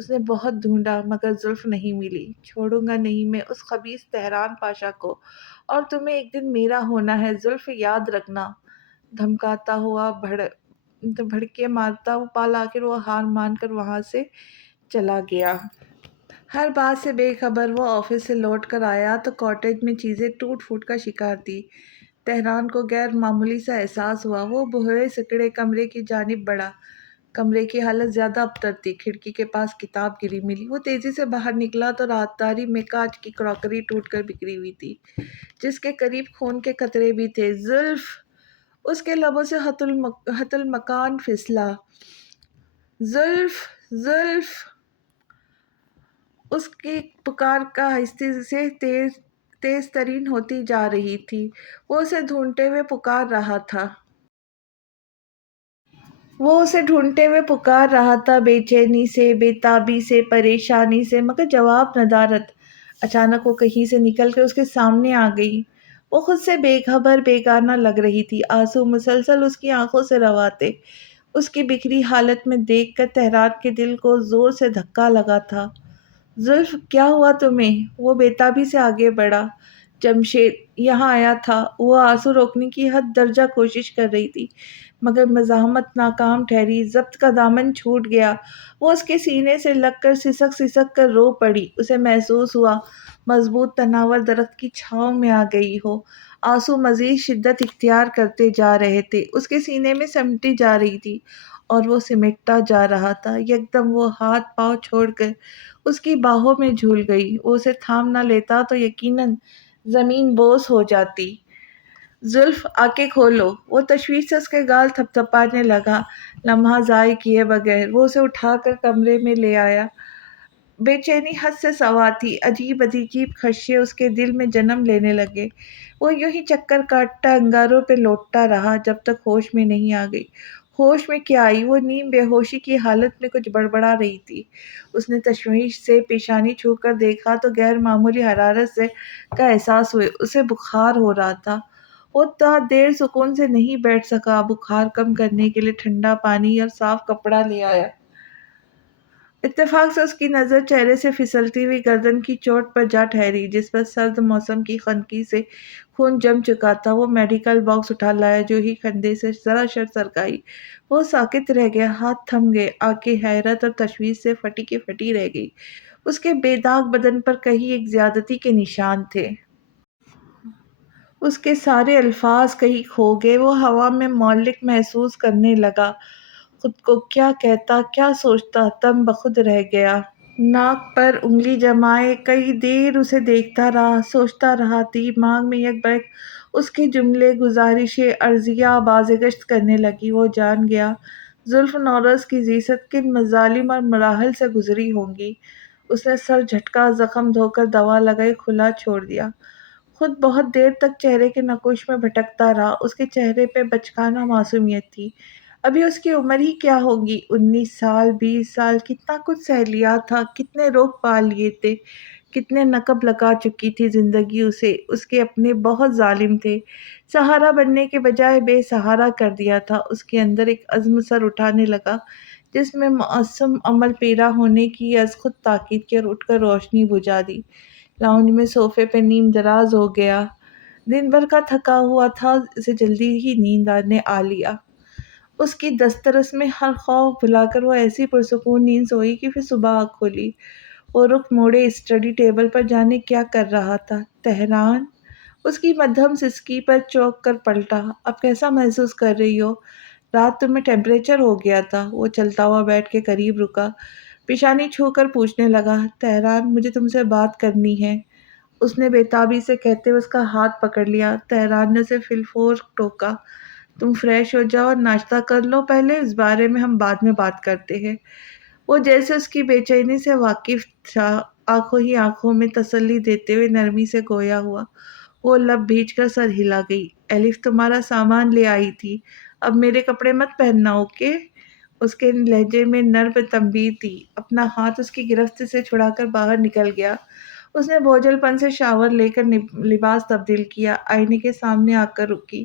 اس نے بہت ڈھونڈا مگر زلف نہیں ملی۔ چھوڑوں گا نہیں میں اس خبیث تہران پاشا کو، اور تمہیں ایک دن میرا ہونا ہے زلف، یاد رکھنا۔ دھمکاتا ہوا بھڑکے مارتا وہ پال آخر وہ ہار مان کر وہاں سے چلا گیا۔ ہر بات سے بے خبر وہ آفس سے لوٹ کر آیا تو کاٹیج میں چیزیں ٹوٹ پھوٹ کا شکار تھی۔ تہران کو غیر معمولی سا احساس ہوا۔ وہ بہوئے سکڑے کمرے کی جانب بڑھا۔ کمرے کی حالت زیادہ ابتر تھی۔ کھڑکی کے پاس کتاب گری ملی۔ وہ تیزی سے باہر نکلا تو رازداری میں کانچ کی کراکری ٹوٹ کر بکھری ہوئی تھی، جس کے قریب خون کے قطرے بھی تھے۔ زلف! اس کے لبوں سے حت المکان پھسلا۔ زلف! زلف! اس کی پکار کا آہستہ سے تیز ترین ہوتی جا رہی تھی۔ وہ اسے ڈھونڈتے ہوئے پکار رہا تھا، بے چینی سے، بے تابی سے، پریشانی سے، مگر جواب ندارد۔ اچانک وہ کہیں سے نکل کے اس کے سامنے آ گئی۔ وہ خود سے بے خبر، بیگانہ لگ رہی تھی۔ آنسو مسلسل اس کی آنکھوں سے رواتے۔ اس کی بکھری حالت میں دیکھ کر تہران کے دل کو زور سے دھکا لگا تھا۔ زلف! کیا ہوا تمہیں؟ وہ بے تابی سے آگے بڑھا۔ جمشید یہاں آیا تھا۔ وہ آنسو روکنے کی حد درجہ کوشش کر رہی تھی، مگر مزاحمت ناکام ٹھہری۔ ضبط کا دامن چھوٹ گیا۔ وہ اس کے سینے سے لگ کر سسک کر رو پڑی۔ اسے محسوس ہوا مضبوط تناور درخت کی چھاؤں میں آ گئی ہو۔ آنسو مزید شدت اختیار کرتے جا رہے تھے، اس کے سینے میں سمٹی جا رہی تھی اور وہ سمٹتا جا رہا تھا۔ یکدم وہ ہاتھ پاؤں چھوڑ کر اس کی باہوں میں جھول گئی۔ وہ اسے تھام نہ لیتا تو یقیناً زمین بوس ہو جاتی۔ زلف! آنکھیں کھولو۔ وہ تشویش سے اس کے گال تھپ تھپانے لگا۔ لمحہ ضائع کیے بغیر وہ اسے اٹھا کر کمرے میں لے آیا۔ بے چینی حد سے سوا تھی۔ عجیب خدشے اس کے دل میں جنم لینے لگے۔ وہ یوں ہی چکر کاٹتا انگاروں پہ لوٹتا رہا جب تک ہوش میں نہیں آ گئی۔ ہوش میں کیا آئی، وہ نیم بے ہوشی کی حالت میں کچھ بڑبڑا رہی تھی۔ اس نے تشویش سے پیشانی چھو کر دیکھا تو غیر معمولی حرارت کا احساس ہوئے۔ اسے بخار ہو رہا تھا۔ وہ دیر سکون سے نہیں بیٹھ سکا۔ بخار کم کرنے کے لیے ٹھنڈا پانی اور صاف کپڑا لے آیا۔ اتفاق سے اس کی نظر چہرے سے پھسلتی ہوئی گردن کی چوٹ پر جا ٹھہری، جس پر سرد موسم کی خنکی سے خون جم چکا تھا۔ وہ میڈیکل باکس اٹھا لایا۔ جو ہی کندھے سے ذرا سرکائی، وہ ساکت رہ گیا۔ ہاتھ تھم گئے۔ آنکھیں حیرت اور تشویش سے پھٹی کی پھٹی رہ گئی۔ اس کے بے داغ بدن پر کہیں ایک زیادتی کے نشان تھے۔ اس کے سارے الفاظ کہیں کھو گئے۔ وہ ہوا میں معلق محسوس کرنے لگا۔ خود کو کیا کہتا، کیا سوچتا، دم بخود رہ گیا۔ ناک پر انگلی جمائے کئی دیر اسے دیکھتا رہا، سوچتا رہا۔ دماغ میں یک بیک اس کے جملے، گزارشیں، عرضیہ بازگشت کرنے لگی۔ وہ جان گیا زلف نورس کی زیست کن مظالم اور مراحل سے گزری ہوں گی۔ اس نے سر جھٹکا، زخم دھو کر دوا لگائی، کھلا چھوڑ دیا۔ خود بہت دیر تک چہرے کے نقوش میں بھٹکتا رہا۔ اس کے چہرے پہ بچکانہ معصومیت تھی۔ ابھی اس کی عمر ہی کیا ہوگی، 19 سال، 20 سال۔ کتنا کچھ سہ لیا تھا، کتنے روگ پال لیے تھے، کتنے نقب لگا چکی تھی زندگی اسے۔ اس کے اپنے بہت ظالم تھے، سہارا بننے کے بجائے بے سہارا کر دیا تھا۔ اس کے اندر ایک عزم سر اٹھانے لگا جس میں معصوم عمل پیرا ہونے کی از خود تاکید کی، اور اٹھ کر روشنی بجھا دی۔ لاؤنج میں صوفے پہ نیم دراز ہو گیا۔ دن بھر کا تھکا ہوا تھا، اسے جلدی ہی نیند نے آ لیا۔ اس کی دسترس میں ہر خوف بھلا کر وہ ایسی پرسکون نیند سوئی کہ پھر صبح آنکھ کھولی۔ وہ رخ موڑے اسٹڈی ٹیبل پر، جانے کیا کر رہا تھا۔ تہران! اس کی مدھم سسکی پر چونک کر پلٹا۔ اب کیسا محسوس کر رہی ہو؟ رات تمہیں ٹیمپریچر ہو گیا تھا۔ وہ چلتا ہوا بیڈ کے قریب رکا، پیشانی چھو کر پوچھنے لگا، تہران مجھے تم سے بات کرنی ہے۔ اس نے بے تابی سے کہتے ہوئے اس کا ہاتھ پکڑ لیا۔ تہران نے اسے فی الفور ٹوکا، تم فریش ہو جاؤ اور ناشتہ کر لو پہلے، اس بارے میں ہم بعد میں بات کرتے ہیں۔ وہ جیسے اس کی بے چینی سے واقف تھا، آنکھوں ہی آنکھوں میں تسلی دیتے ہوئے نرمی سے گویا ہوا۔ وہ لب بھیج کر سر ہلا گئی۔ ایلف تمہارا سامان لے آئی تھی، اب میرے کپڑے مت پہننا، اوکے؟ اس کے لہجے میں نرم تنبیہ تھی۔ اپنا ہاتھ اس کی گرفت سے چھڑا کر باہر نکل گیا۔ اس نے بوجھل پن سے شاور لے کر لباس تبدیل کیا، آئینے کے سامنے آ کر رکی۔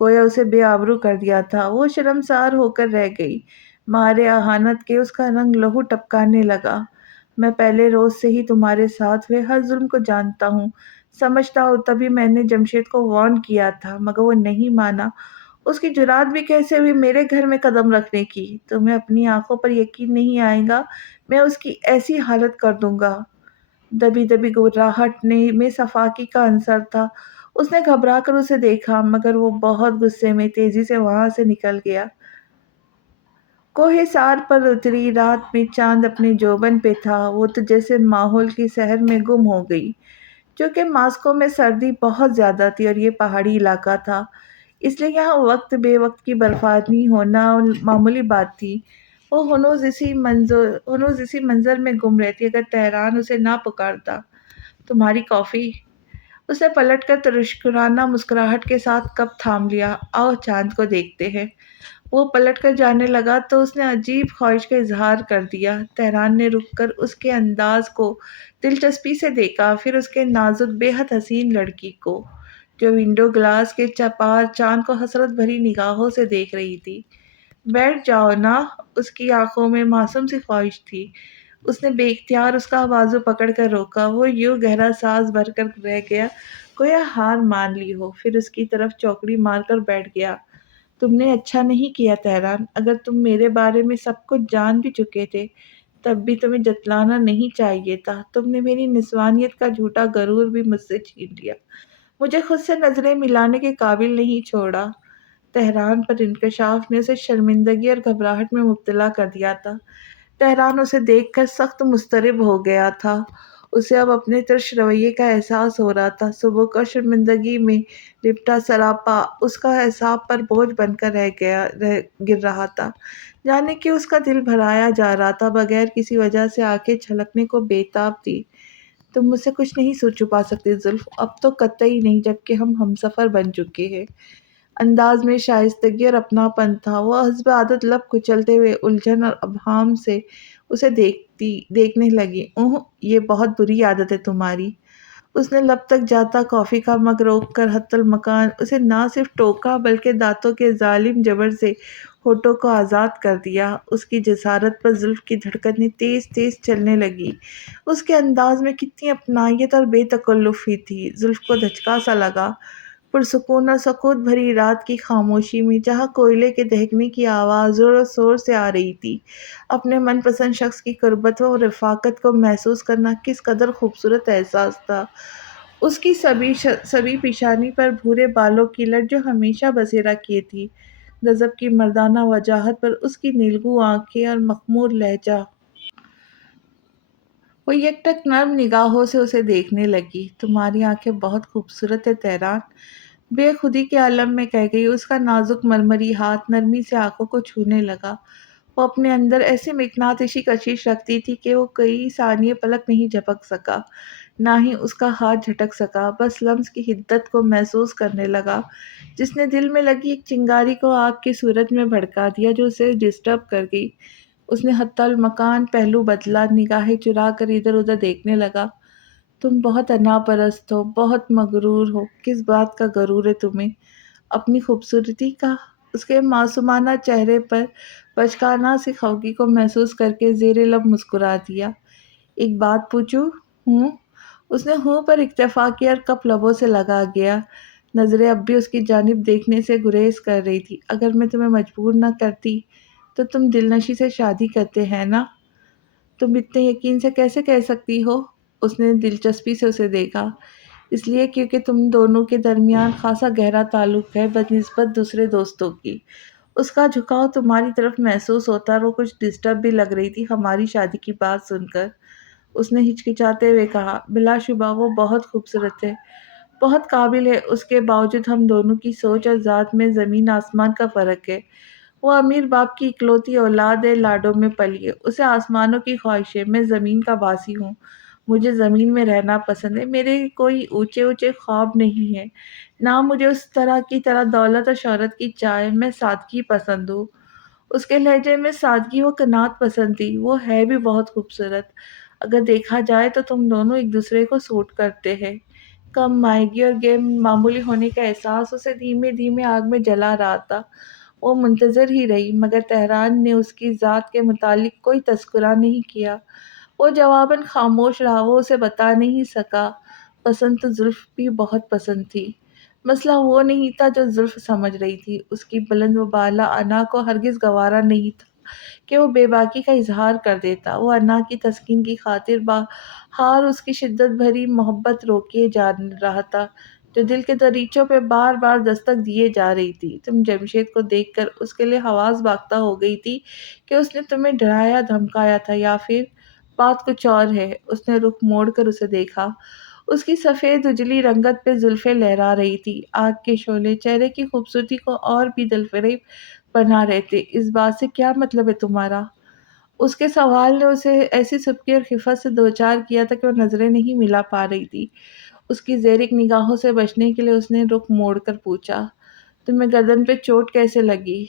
گویا اسے بے آبرو کر دیا تھا۔ وہ شرمسار ہو کر رہ گئی۔ مارے اہانت کے اس کا رنگ لہو ٹپکانے لگا۔ میں پہلے روز سے ہی تمہارے ساتھ ہوئے ہر ظلم کو جانتا ہوں، سمجھتا ہوں، تبھی میں نے جمشید کو وارن کیا تھا، مگر وہ نہیں مانا۔ اس کی جرات بھی کیسے ہوئی میرے گھر میں قدم رکھنے کی؟ تمہیں اپنی آنکھوں پر یقین نہیں آئے گا، میں اس کی ایسی حالت کر دوں گا۔ دبی دبی گھبراہٹ میں صفاقی کا عنصر تھا۔ اس نے گھبرا کر اسے دیکھا، مگر وہ بہت غصے میں تیزی سے وہاں سے نکل گیا۔ کوہ سار پر اتری رات میں چاند اپنے جوبن پہ تھا۔ وہ تو جیسے ماحول کی سحر میں گم ہو گئی۔ چونکہ ماسکو میں سردی بہت زیادہ تھی اور یہ پہاڑی علاقہ تھا، اس لیے یہاں وقت بے وقت کی برفانی ہونا معمولی بات تھی۔ وہ ہنوز اسی منظر میں گم رہتی اگر تہران اسے نہ پکارتا۔ تمہاری کافی؟ اس نے پلٹ کر ترشکرانہ مسکراہٹ کے ساتھ کپ تھام لیا۔ آؤ چاند کو دیکھتے ہیں۔ وہ پلٹ کر جانے لگا تو اس نے عجیب خواہش کا اظہار کر دیا۔ تہران نے رک کر اس کے انداز کو دلچسپی سے دیکھا، پھر اس کے نازک بے حد حسین لڑکی کو جو ونڈو گلاس کے پار چاند کو حسرت بھری نگاہوں سے دیکھ رہی تھی۔ بیٹھ جاؤ نا، اس کی آنکھوں میں معصوم سی خواہش تھی۔ اس نے بے اختیار اس کا بازو پکڑ کر روکا۔ وہ یوں گہرا سانس بھر کر رہ گیا گویا ہار مان لی ہو، پھر اس کی طرف چوکڑی مار کر بیٹھ گیا۔ تم نے اچھا نہیں کیا تہران، اگر تم میرے بارے میں سب کچھ جان بھی چکے تھے تب بھی تمہیں جتلانا نہیں چاہیے تھا۔ تم نے میری نسوانیت کا جھوٹا غرور بھی مجھ سے چھین لیا، مجھے خود سے نظریں ملانے کے قابل نہیں چھوڑا۔ تہران پر انکشاف نے اسے شرمندگی اور گھبراہٹ میں مبتلا کر دیا تھا۔ تہران اسے دیکھ کر سخت مضطرب ہو گیا تھا۔ اسے اب اپنے ترش رویے کا احساس ہو رہا تھا۔ صبح کا شرمندگی میں لپٹا سراپا اس کا اعصاب پر بوجھ بن کر گر رہا تھا۔ جانے کہ اس کا دل بھرایا جا رہا تھا، بغیر کسی وجہ سے آنکھیں چھلکنے کو بے تاب تھی۔ تم مجھ سے کچھ نہیں چھپا سکتی زلف، اب تو قطعی نہیں، جبکہ ہم ہمسفر بن چکے ہیں۔ انداز میں شائستگی اور اپناپن تھا۔ وہ حسب عادت لب کچلتے ہوئے الجھن اور ابہام سے اسے دیکھنے لگی۔ اوہ، یہ بہت بری عادت ہے تمہاری۔ اس نے لب تک جاتا کافی کا مگ روک کر حتی المکان اسے نہ صرف ٹوکا بلکہ دانتوں کے ظالم جبر سے ہونٹوں کو آزاد کر دیا۔ اس کی جسارت پر زلف کی دھڑکنیں تیز تیز چلنے لگی۔ اس کے انداز میں کتنی اپنائیت اور بے تکلفی تھی۔ زلف کو دھچکا سا لگا۔ پرسکون اور سکوت بھری رات کی خاموشی میں جہاں کوئلے کے دہکنے کی آواز زور و شور سے آ رہی تھی، اپنے من پسند شخص کی قربت و رفاقت کو محسوس کرنا کس قدر خوبصورت احساس تھا۔ اس کی سبی پیشانی پر بھورے بالوں کی لٹ جو ہمیشہ بسیرا کیے تھی، غضب کی مردانہ وجاہت پر اس کی نیلگوں آنکھیں اور مخمور لہجہ۔ وہ یکٹک نرم نگاہوں سے اسے دیکھنے لگی۔ تمہاری آنکھیں بہت خوبصورت ہے تہران، بے خودی کے عالم میں کہہ گئی۔ اس کا نازک مرمری ہاتھ نرمی سے آنکھوں کو چھونے لگا۔ وہ اپنے اندر ایسی مقناطیسی کشش رکھتی تھی کہ وہ کئی ثانیے پلک نہیں جھپک سکا، نہ ہی اس کا ہاتھ جھٹک سکا، بس لمس کی حدت کو محسوس کرنے لگا جس نے دل میں لگی ایک چنگاری کو آگ کی صورت میں بھڑکا دیا جو اسے ڈسٹرب کر گئی۔ اس نے حتی المکان پہلو بدلا، نگاہیں چرا کر ادھر ادھر دیکھنے لگا۔ تم بہت انا پرست ہو، بہت مغرور ہو۔ کس بات کا غرور ہے تمہیں؟ اپنی خوبصورتی کا؟ اس کے معصومانہ چہرے پر بچکانہ سی خفگی کو محسوس کر کے زیر لب مسکرا دیا۔ ایک بات پوچھوں؟ ہوں؟ اس نے ہوں پر اکتفا کیا اور کپ لبوں سے لگا گیا۔ نظریں اب بھی اس کی جانب دیکھنے سے گریز کر رہی تھی۔ اگر میں تمہیں مجبور نہ کرتی تو تم دلنشیں سے شادی کرتے ہیں نا؟ تم اتنے یقین سے کیسے کہہ سکتی ہو؟ اس نے دلچسپی سے اسے دیکھا۔ اس لیے کیونکہ تم دونوں کے درمیان خاصا گہرا تعلق ہے بنسبت دوسرے دوستوں کی۔ اس کا جھکاؤ تمہاری طرف محسوس ہوتا اور وہ کچھ ڈسٹرب بھی لگ رہی تھی ہماری شادی کی بات سن کر۔ اس نے ہچکچاتے ہوئے کہا، بلا شبہ وہ بہت خوبصورت ہے، بہت قابل ہے، اس کے باوجود ہم دونوں کی سوچ اور ذات میں زمین آسمان کا فرق ہے۔ وہ امیر باپ کی اکلوتی اولاد ہے، لاڈوں میں پلی ہے، اسے آسمانوں کی خواہش ہے، میں زمین کا باسی ہوں، مجھے زمین میں رہنا پسند ہے، میرے کوئی اونچے اونچے خواب نہیں ہیں، نہ مجھے اس طرح دولت اور شہرت کی چاہ، میں سادگی پسند ہوں۔ اس کے لہجے میں سادگی و قناعت پسند تھی۔ وہ ہے بھی بہت خوبصورت، اگر دیکھا جائے تو تم دونوں ایک دوسرے کو سوٹ کرتے ہیں۔ کم مائگی اور غیر معمولی ہونے کا احساس اسے دھیمے دھیمے آگ میں جلا رہا تھا۔ وہ منتظر ہی رہی مگر تہران نے اس کی ذات کے متعلق کوئی تذکرہ نہیں کیا۔ وہ جواباً خاموش رہا۔ وہ اسے بتا نہیں سکا۔ پسند تو زلف بھی بہت پسند تھی۔ مسئلہ وہ نہیں تھا جو زلف سمجھ رہی تھی۔ اس کی بلند و بالا انا کو ہرگز گوارا نہیں تھا کہ وہ بے باکی کا اظہار کر دیتا۔ وہ انا کی تسکین کی خاطر باہر اس کی شدت بھری محبت روکیے جا رہا تھا جو دل کے دریچوں پہ بار بار دستک دیے جا رہی تھی۔ تم جمشید کو دیکھ کر اس کے لیے حواس باختہ ہو گئی تھی کہ اس نے تمہیں ڈرایا دھمکایا تھا یا پھر بات کچھ اور ہے۔ اس نے رخ موڑ کر اسے دیکھا۔ اس کی سفید اجلی رنگت پہ زلفیں لہرا رہی تھی۔ آگ کے شعلے چہرے کی خوبصورتی کو اور بھی دلفریب بنا رہے تھے۔ اس بات سے کیا مطلب ہے تمہارا؟ اس کے سوال نے اسے ایسی سبکی اور خفت سے دوچار کیا تھا کہ وہ نظریں نہیں ملا پا رہی تھی۔ اس کی زیرک نگاہوں سے بچنے کے لیے اس نے رخ موڑ کر پوچھا، تمہیں گردن پہ چوٹ کیسے لگی؟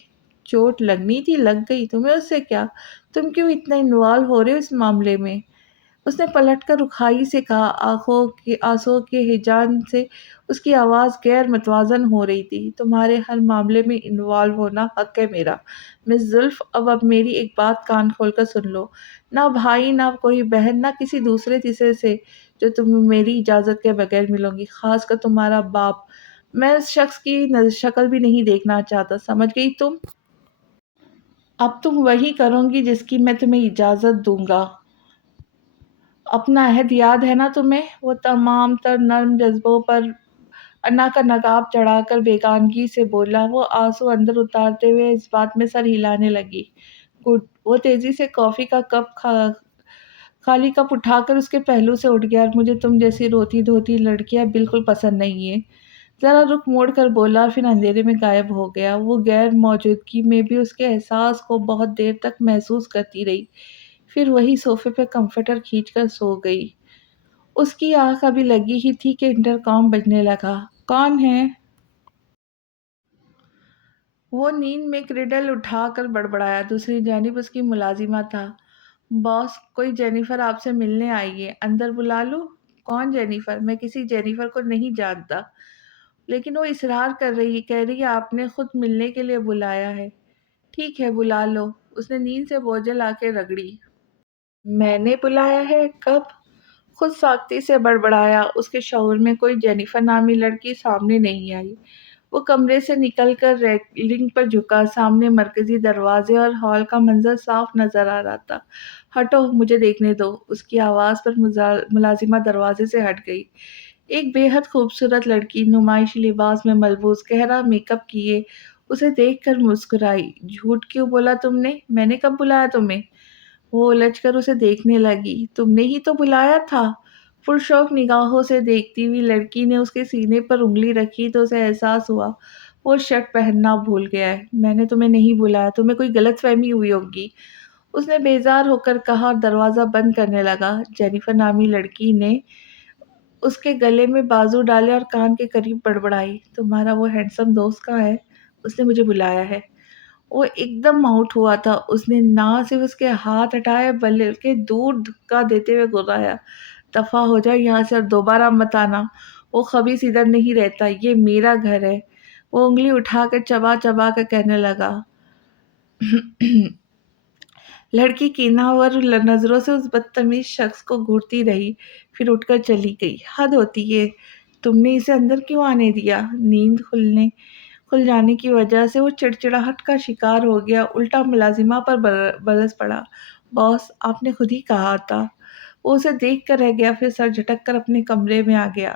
چوٹ لگنی تھی لگ گئی، تمہیں اس سے کیا؟ تم کیوں اتنا انوالو ہو رہے ہو اس معاملے میں؟ اس نے پلٹ کر رکھائی سے کہا۔ آنسوں کے ہیجان سے اس کی آواز غیر متوازن ہو رہی تھی۔ تمہارے ہر معاملے میں انوالو ہونا حق ہے میرا مس زلف۔ اب میری ایک بات کان کھول کر سن لو۔ نہ بھائی، نہ کوئی بہن، نہ کسی دوسرے تیسرے سے جو تمہیں میری اجازت کے بغیر ملوں گی، خاص کر تمہارا باپ، میں اس شخص کی شکل بھی نہیں دیکھنا چاہتا، سمجھ گئی تم؟ اب تم وہی کرو گی جس کی میں تمہیں اجازت دوں گا۔ اپنا عہد یاد ہے نا تمہیں؟ وہ تمام تر نرم جذبوں پر انا کا نقاب چڑھا کر بیگانگی سے بولا۔ وہ آنسو اندر اتارتے ہوئے اس بات میں سر ہلانے لگی۔ گڈ۔ وہ تیزی سے کافی کا خالی کپ اٹھا کر اس کے پہلو سے اٹھ گیا۔ اور مجھے تم جیسی روتی دھوتی لڑکیاں بالکل پسند نہیں ہیں۔ ذرا رخ موڑ کر بولا اور پھر اندھیرے میں غائب ہو گیا۔ وہ غیر موجودگی میں بھی اس کے احساس کو بہت دیر تک محسوس کرتی رہی، پھر وہی صوفے پہ کمفرٹر کھینچ کر سو گئی۔ اس کی آنکھ ابھی لگی ہی تھی کہ انٹرکام بجنے لگا۔ کون ہے؟ وہ نیند میں کریڈل اٹھا کر بڑبڑایا۔ دوسری جانب اس کی ملازمہ تھا۔ باس، کوئی جینیفر آپ سے ملنے آئی ہے، اندر بلا لوں؟ کون جینیفر؟ میں کسی جینیفر کو نہیں جانتا، لیکن وہ اصرار کہہ رہی ہے آپ نے خود ملنے کے لیے بلایا ہے۔ ٹھیک ہے، بلا لو۔ اس نے نیند سے بوجھل آنکھیں رگڑی۔ میں نے بلایا ہے؟ کب؟ خود ساختی سے بڑبڑایا۔ اس کے شعور میں کوئی جینیفر نامی لڑکی سامنے نہیں آئی۔ وہ کمرے سے نکل کر ریلنگ پر جھکا۔ سامنے مرکزی دروازے اور ہال کا منظر صاف نظر آ رہا تھا۔ ہٹو، مجھے دیکھنے دو۔ اس کی آواز پر ملازمہ دروازے سے ہٹ گئی۔ ایک بے حد خوبصورت لڑکی، نمائشی لباس میں ملبوس، گہرا میک اپ کیے، اسے دیکھ کر مسکرائی۔ جھوٹ کیوں بولا تم نے؟ میں نے کب بلایا تمہیں؟ وہ الجھ کر اسے دیکھنے لگی۔ تم نے ہی تو بلایا تھا۔ پرشوق نگاہوں سے دیکھتی ہوئی لڑکی نے اس کے سینے پر انگلی رکھی تو اسے احساس ہوا وہ شرٹ پہننا بھول گیا ہے۔ میں نے تمہیں نہیں بلایا، تمہیں کوئی غلط فہمی ہوئی ہوگی، اس نے بیزار ہو کر کہا اور دروازہ بند کرنے لگا۔ جینیفر نامی لڑکی نے اس کے گلے میں بازو ڈالے اور کان کے قریب بڑبڑائی۔ تمہارا وہ ہینڈسم دوست کہاں ہے؟ اس نے مجھے بلایا ہے۔ وہ ایک دم آؤٹ ہوا تھا۔ اس نے نہ صرف اس کے ہاتھ ہٹائے بلکہ دور دھکا دیتے ہوئے گرایا۔ دفع ہو جاؤ یہاں سے اور دوبارہ مت آنا۔ وہ خبیث ادھر نہیں رہتا، یہ میرا گھر ہے۔ وہ انگلی اٹھا کر چبا چبا کر کہنے لگا۔ لڑکی کیناور نظروں سے اس بدتمیز شخص کو گھورتی رہی، پھر اٹھ کر چلی گئی۔ حد ہوتی ہے، تم نے اسے اندر کیوں آنے دیا؟ نیند کھل جانے کی وجہ سے وہ چڑچڑاہٹ کا شکار ہو گیا، الٹا ملازمہ پر برس پڑا۔ باس، آپ نے خود ہی کہا تھا۔ وہ اسے دیکھ کر رہ گیا، پھر سر جھٹک کر اپنے کمرے میں آ گیا۔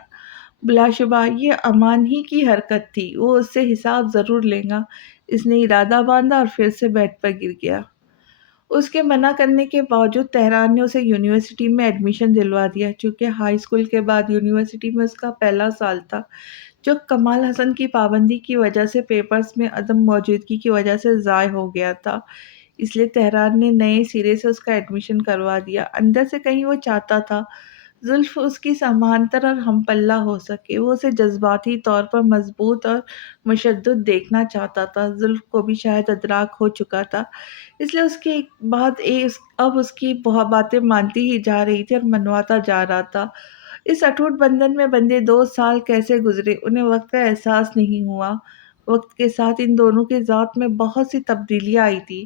بلا شبہ یہ امان ہی کی حرکت تھی، وہ اس سے حساب ضرور لے گا۔ اس نے ارادہ باندھا اور پھر سے بیڈ پر گر گیا۔ اس کے منع کرنے کے باوجود تہران نے اسے یونیورسٹی میں ایڈمیشن دلوا دیا۔ چونکہ ہائی اسکول کے بعد یونیورسٹی میں اس کا پہلا سال تھا، جو کمال حسن کی پابندی کی وجہ سے پیپرز میں عدم موجودگی کی وجہ سے ضائع ہو گیا تھا، اس لیے تہران نے نئے سرے سے اس کا ایڈمیشن کروا دیا۔ اندر سے کہیں وہ چاہتا تھا زلف اس کی سمانتر اور ہم پلہ ہو سکے۔ وہ اسے جذباتی طور پر مضبوط اور مشدد دیکھنا چاہتا تھا۔ زلف کو بھی شاید ادراک ہو چکا تھا، اس لیے اس کی اب اس کی باتیں مانتی ہی جا رہی تھی اور منواتا جا رہا تھا۔ اس اٹوٹ بندھن میں بندھے 2 سال کیسے گزرے انہیں وقت کا احساس نہیں ہوا۔ وقت کے ساتھ ان دونوں کی ذات میں بہت سی تبدیلیاں آئی تھی۔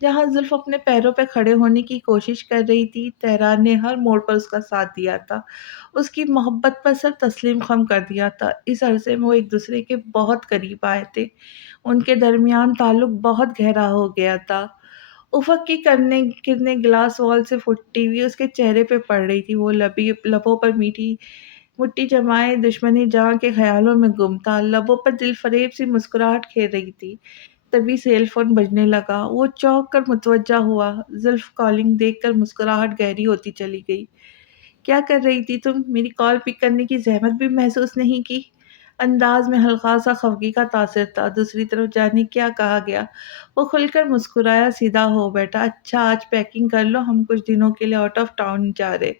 جہاں زلف اپنے پیروں پہ کھڑے ہونے کی کوشش کر رہی تھی، تہران نے ہر موڑ پر اس کا ساتھ دیا تھا، اس کی محبت پر سر تسلیم خم کر دیا تھا۔ اس عرصے میں وہ ایک دوسرے کے بہت قریب آئے تھے، ان کے درمیان تعلق بہت گہرا ہو گیا تھا۔ افق کی کرنیں گلاس وال سے پھٹتی ہوئی اس کے چہرے پہ پڑ رہی تھی، وہ لبوں پر میٹھی مٹھی جمائے دشمنی جہاں کے خیالوں میں گم تھا، لبوں پر دل فریب سی مسکراہٹ کھیل رہی تھی۔ تبھی سیل فون بجنے لگا، وہ چونک کر متوجہ ہوا، زلف کالنگ دیکھ کر مسکراہٹ گہری ہوتی چلی گئی۔ کیا کر رہی تھی تم؟ میری کال پک کرنے کی زحمت بھی محسوس نہیں کی؟ انداز میں ہلکا سا خفگی کا تاثر تھا۔ دوسری طرف جانے کیا کہا گیا، وہ کھل کر مسکرایا، سیدھا ہو بیٹھا۔ اچھا آج پیکنگ کر لو، ہم کچھ دنوں کے لیے آؤٹ آف ٹاؤن جا رہے۔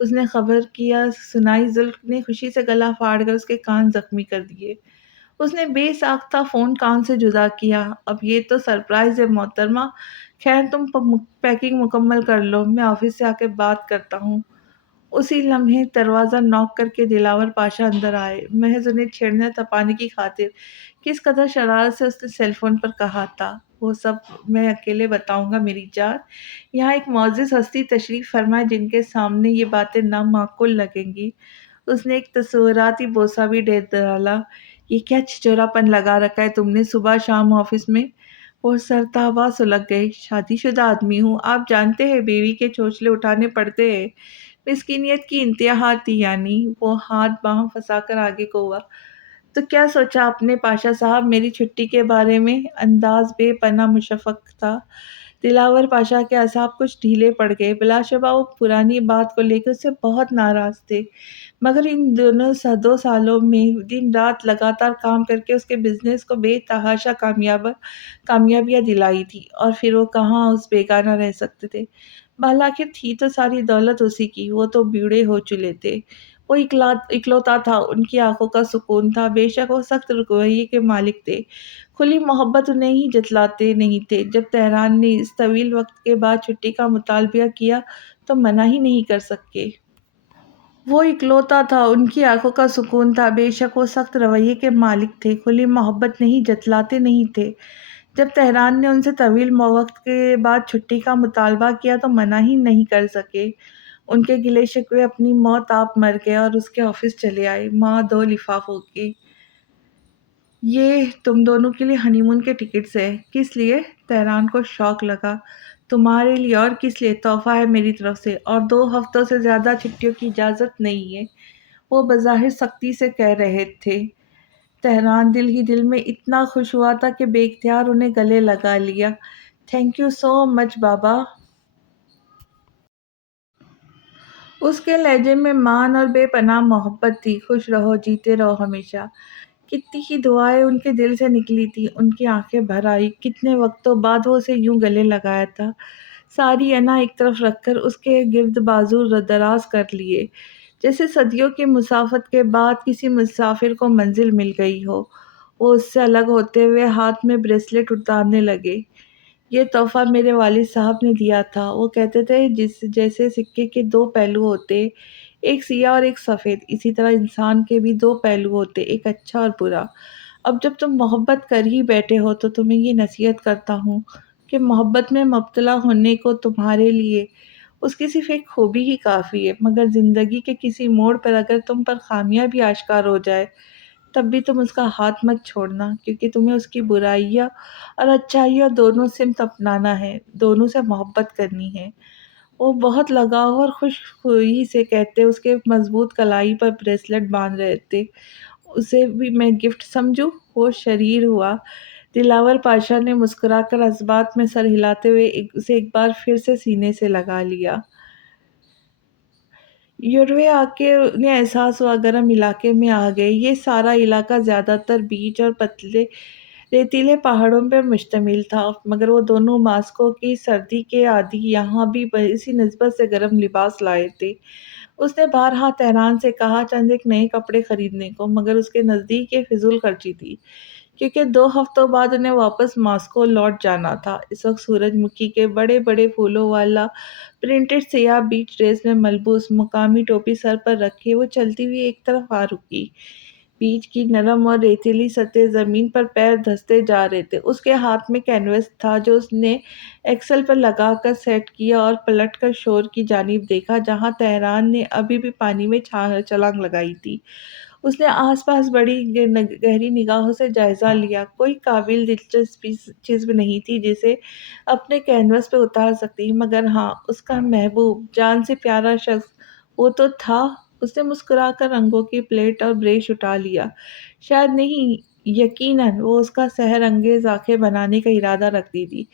اس نے خبر کیا سنائی، زلف نے خوشی سے گلا پھاڑ کر اس کے کان زخمی کر دیے۔ اس نے بے ساختہ فون کان سے جدا کیا۔ اب یہ تو سرپرائز ہے محترمہ، خیر تم پیکنگ مکمل کر لو، میں آفس سے آ کے بات کرتا ہوں۔ اسی لمحے دروازہ ناک کر کے دلاور پاشا اندر آئے، محض انہیں چھیڑنے تپانے کی خاطر۔ کس قدر شرارت سے اس نے سیل فون پر کہا تھا، وہ سب میں اکیلے بتاؤں گا میری جان، یہاں ایک معزز ہستی تشریف فرمائے جن کے سامنے یہ باتیں نامعقول لگیں گی۔ اس نے ایک تصوراتی بوسہ بھی دے ڈالا۔ یہ کیا چھچورا پن لگا رکھا ہے تم نے صبح شام آفس میں؟ وہ سرتابا سلگ گئے۔ شادی شدہ آدمی ہوں، آپ جانتے ہیں بیوی کے چونچلے اٹھانے پڑتے ہیں۔ مسکینیت کی انتہا تھی یعنی۔ وہ ہاتھ باہم پھنسا کر آگے کو ہوا۔ تو کیا سوچا آپ نے پاشا صاحب میری چھٹی کے بارے میں؟ انداز بے پناہ مشفق تھا۔ دلاور پاشا کے اعصاب کچھ ڈھیلے پڑ گئے، بلا شبہ وہ پرانی بات کو لے کر اس سے بہت ناراض تھے، مگر ان دونوں 2 سالوں میں دن رات لگاتار کام کر کے اس کے بزنس کو بے تحاشا کامیابیاں دلائی تھی، اور پھر وہ کہاں اس بیگانہ رہ سکتے تھے۔ بالآخر تھی تو ساری دولت اسی کی، وہ تو بوڑھے ہو چلے تھے، وہ اکلوتا تھا، ان کی آنکھوں کا سکون تھا۔ بے شک وہ سخت رویے کے مالک تھے، کھلی محبت انہیں ہی جتلاتے نہیں تھے۔ جب تہران نے اس طویل وقت کے بعد چھٹی کا مطالبہ کیا تو منع ہی نہیں کر سکے۔ وہ اکلوتا تھا، ان کی آنکھوں کا سکون تھا۔ بے شک وہ سخت رویے کے مالک تھے، کھلی محبت نہیں جتلاتے نہیں تھے۔ جب تہران نے ان سے طویل وقت کے بعد چھٹی کا مطالبہ کیا تو منع ہی نہیں کر سکے۔ ان کے گلے شکوے اپنی موت آپ مر گئے اور اس کے آفس چلے آئے۔ ماں 2 لفافوں کی۔ یہ تم دونوں کے لیے ہنی مون کے ٹکٹس ہیں۔ کس لیے؟ تہران کو شوق لگا۔ تمہارے لیے اور کس لیے؟ تحفہ ہے میری طرف سے، اور 2 ہفتوں سے زیادہ چھٹیوں کی اجازت نہیں ہے، وہ بظاہر سختی سے کہہ رہے تھے۔ تہران دل ہی دل میں اتنا خوش ہوا تھا کہ بے اختیار انہیں گلے لگا لیا۔ تھینک یو سو مچ بابا۔ اس کے لہجے میں مان اور بے پناہ محبت تھی۔ خوش رہو، جیتے رہو ہمیشہ۔ کتنی ہی دعائیں ان کے دل سے نکلی تھی۔ ان کی آنکھیں بھر آئی، کتنے وقتوں بعد وہ اسے یوں گلے لگایا تھا۔ ساری انا ایک طرف رکھ کر اس کے گرد بازو دراز کر لیے، جیسے صدیوں کی مسافت کے بعد کسی مسافر کو منزل مل گئی ہو۔ وہ اس سے الگ ہوتے ہوئے ہاتھ میں بریسلٹ اتارنے لگے۔ یہ تحفہ میرے والد صاحب نے دیا تھا، وہ کہتے تھے جیسے سکے کے 2 پہلو ہوتے، ایک سیاہ اور ایک سفید، اسی طرح انسان کے بھی 2 پہلو ہوتے، ایک اچھا اور برا۔ اب جب تم محبت کر ہی بیٹھے ہو تو تمہیں یہ نصیحت کرتا ہوں کہ محبت میں مبتلا ہونے کو تمہارے لیے اس کی صرف ایک خوبی ہی کافی ہے، مگر زندگی کے کسی موڑ پر اگر تم پر خامیاں بھی آشکار ہو جائے تب بھی تم اس کا ہاتھ مت چھوڑنا، کیونکہ تمہیں اس کی برائیاں اور اچھائیاں دونوں سمت اپنانا ہے، دونوں سے محبت کرنی ہے۔ وہ بہت لگاؤ اور خوش خوئی سے کہتے اس کے مضبوط کلائی پر بریسلٹ باندھ رہے تھے۔ اسے بھی میں گفٹ سمجھوں؟ وہ شریر ہوا۔ دلاور پاشا نے مسکرا کر اثبات میں سر ہلاتے ہوئے اسے ایک بار پھر سے سینے سے لگا لیا۔ یوروے آ کے انہیں احساس ہوا گرم علاقے میں آ گئے۔ یہ سارا علاقہ زیادہ تر بیچ اور پتلے ریتیلے پہاڑوں پر مشتمل تھا، مگر وہ دونوں ماسکو کی سردی کے عادی یہاں بھی اسی نسبت سے گرم لباس لائے تھے۔ اس نے بارہا تہران سے کہا چند ایک نئے کپڑے خریدنے کو، مگر اس کے نزدیک یہ فضول خرچی تھی۔ کیونکہ 2 ہفتوں بعد انہیں واپس ماسکو لوٹ جانا تھا۔ اس وقت سورج مکھی کے بڑے بڑے پھولوں والا پرنٹڈ سیاہ بیچ ڈریس میں ملبوس، مقامی ٹوپی سر پر رکھے، وہ چلتی ہوئی ایک طرف آ رکی۔ بیچ کی نرم اور ریتیلی سطح زمین پر پیر دھستے جا رہے تھے۔ اس کے ہاتھ میں کینوس تھا جو اس نے ایکسل پر لگا کر سیٹ کیا اور پلٹ کر شور کی جانب دیکھا جہاں تہران نے ابھی بھی پانی میں چھلانگ لگائی تھی۔ اس نے آس پاس بڑی گہری نگاہوں سے جائزہ لیا۔ کوئی قابل دلچسپی چیز بھی نہیں تھی جسے اپنے کینوس پہ اتار سکتی، مگر ہاں، اس کا محبوب، جان سے پیارا شخص، وہ تو تھا۔ اس نے مسکرا کر رنگوں کی پلیٹ اور برش اٹھا لیا۔ شاید نہیں، یقیناً وہ اس کا سحر انگیز آنکھیں بنانے کا ارادہ رکھتی تھی۔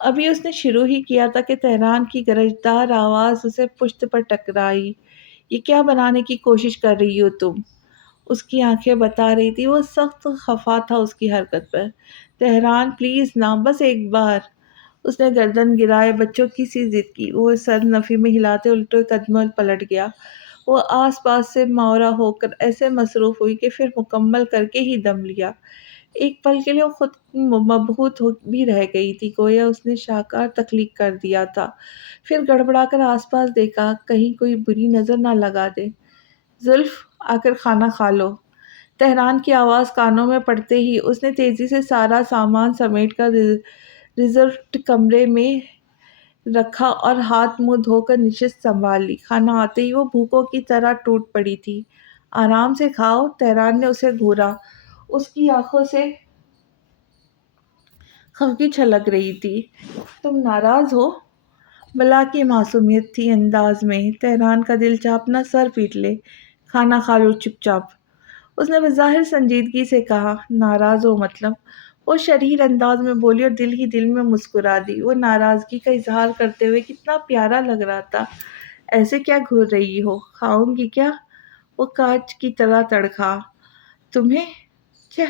ابھی اس نے شروع ہی کیا تھا کہ تہران کی گرجدار آواز اسے پشت پر ٹکرائی۔ یہ کیا بنانے کی کوشش کر رہی ہو تم؟ اس کی آنکھیں بتا رہی تھی۔ وہ سخت خفا تھا اس کی حرکت پر۔ تہران پلیز نہ، بس ایک بار۔ اس نے گردن گرائے بچوں کی سی ضد کی۔ وہ سر نفی میں ہلاتے الٹے قدموں پلٹ گیا۔ وہ آس پاس سے ماورا ہو کر ایسے مصروف ہوئی کہ پھر مکمل کر کے ہی دم لیا۔ ایک پل کے لیے وہ خود مبہوت ہو بھی رہ گئی تھی، گویا اس نے شاہکار تخلیق کر دیا تھا۔ پھر گڑبڑا کر آس پاس دیکھا، کہیں کوئی بری نظر نہ لگا دے۔ زلف، آ کر کھانا کھا لو۔ تہران کی آواز کانوں میں پڑتے ہی اس نے تیزی سے سارا سامان سمیٹ کر ریزروڈ کمرے میں رکھا اور ہاتھ منہ دھو کر نشست سنبھال لی۔ کھانا آتے ہی وہ بھوکوں کی طرح ٹوٹ پڑی تھی۔ آرام سے کھاؤ، تہران نے اسے گھورا۔ اس کی آنکھوں سے خفگی چھلک رہی تھی۔ تم ناراض ہو؟ بلا کی معصومیت تھی انداز میں۔ تہران کا دل چاہا اپنا سر پیٹ لے۔ کھانا کھا لو چپ چاپ، اس نے بظاہر سنجیدگی سے کہا۔ ناراض ہو مطلب؟ وہ شریر انداز میں بولی اور دل ہی دل میں مسکرا دی۔ وہ ناراضگی کا اظہار کرتے ہوئے کتنا پیارا لگ رہا تھا۔ ایسے کیا گھور رہی ہو؟ کھاؤں گی کیا؟ وہ کانچ کی طرح تڑکا۔ تمہیں کیا؟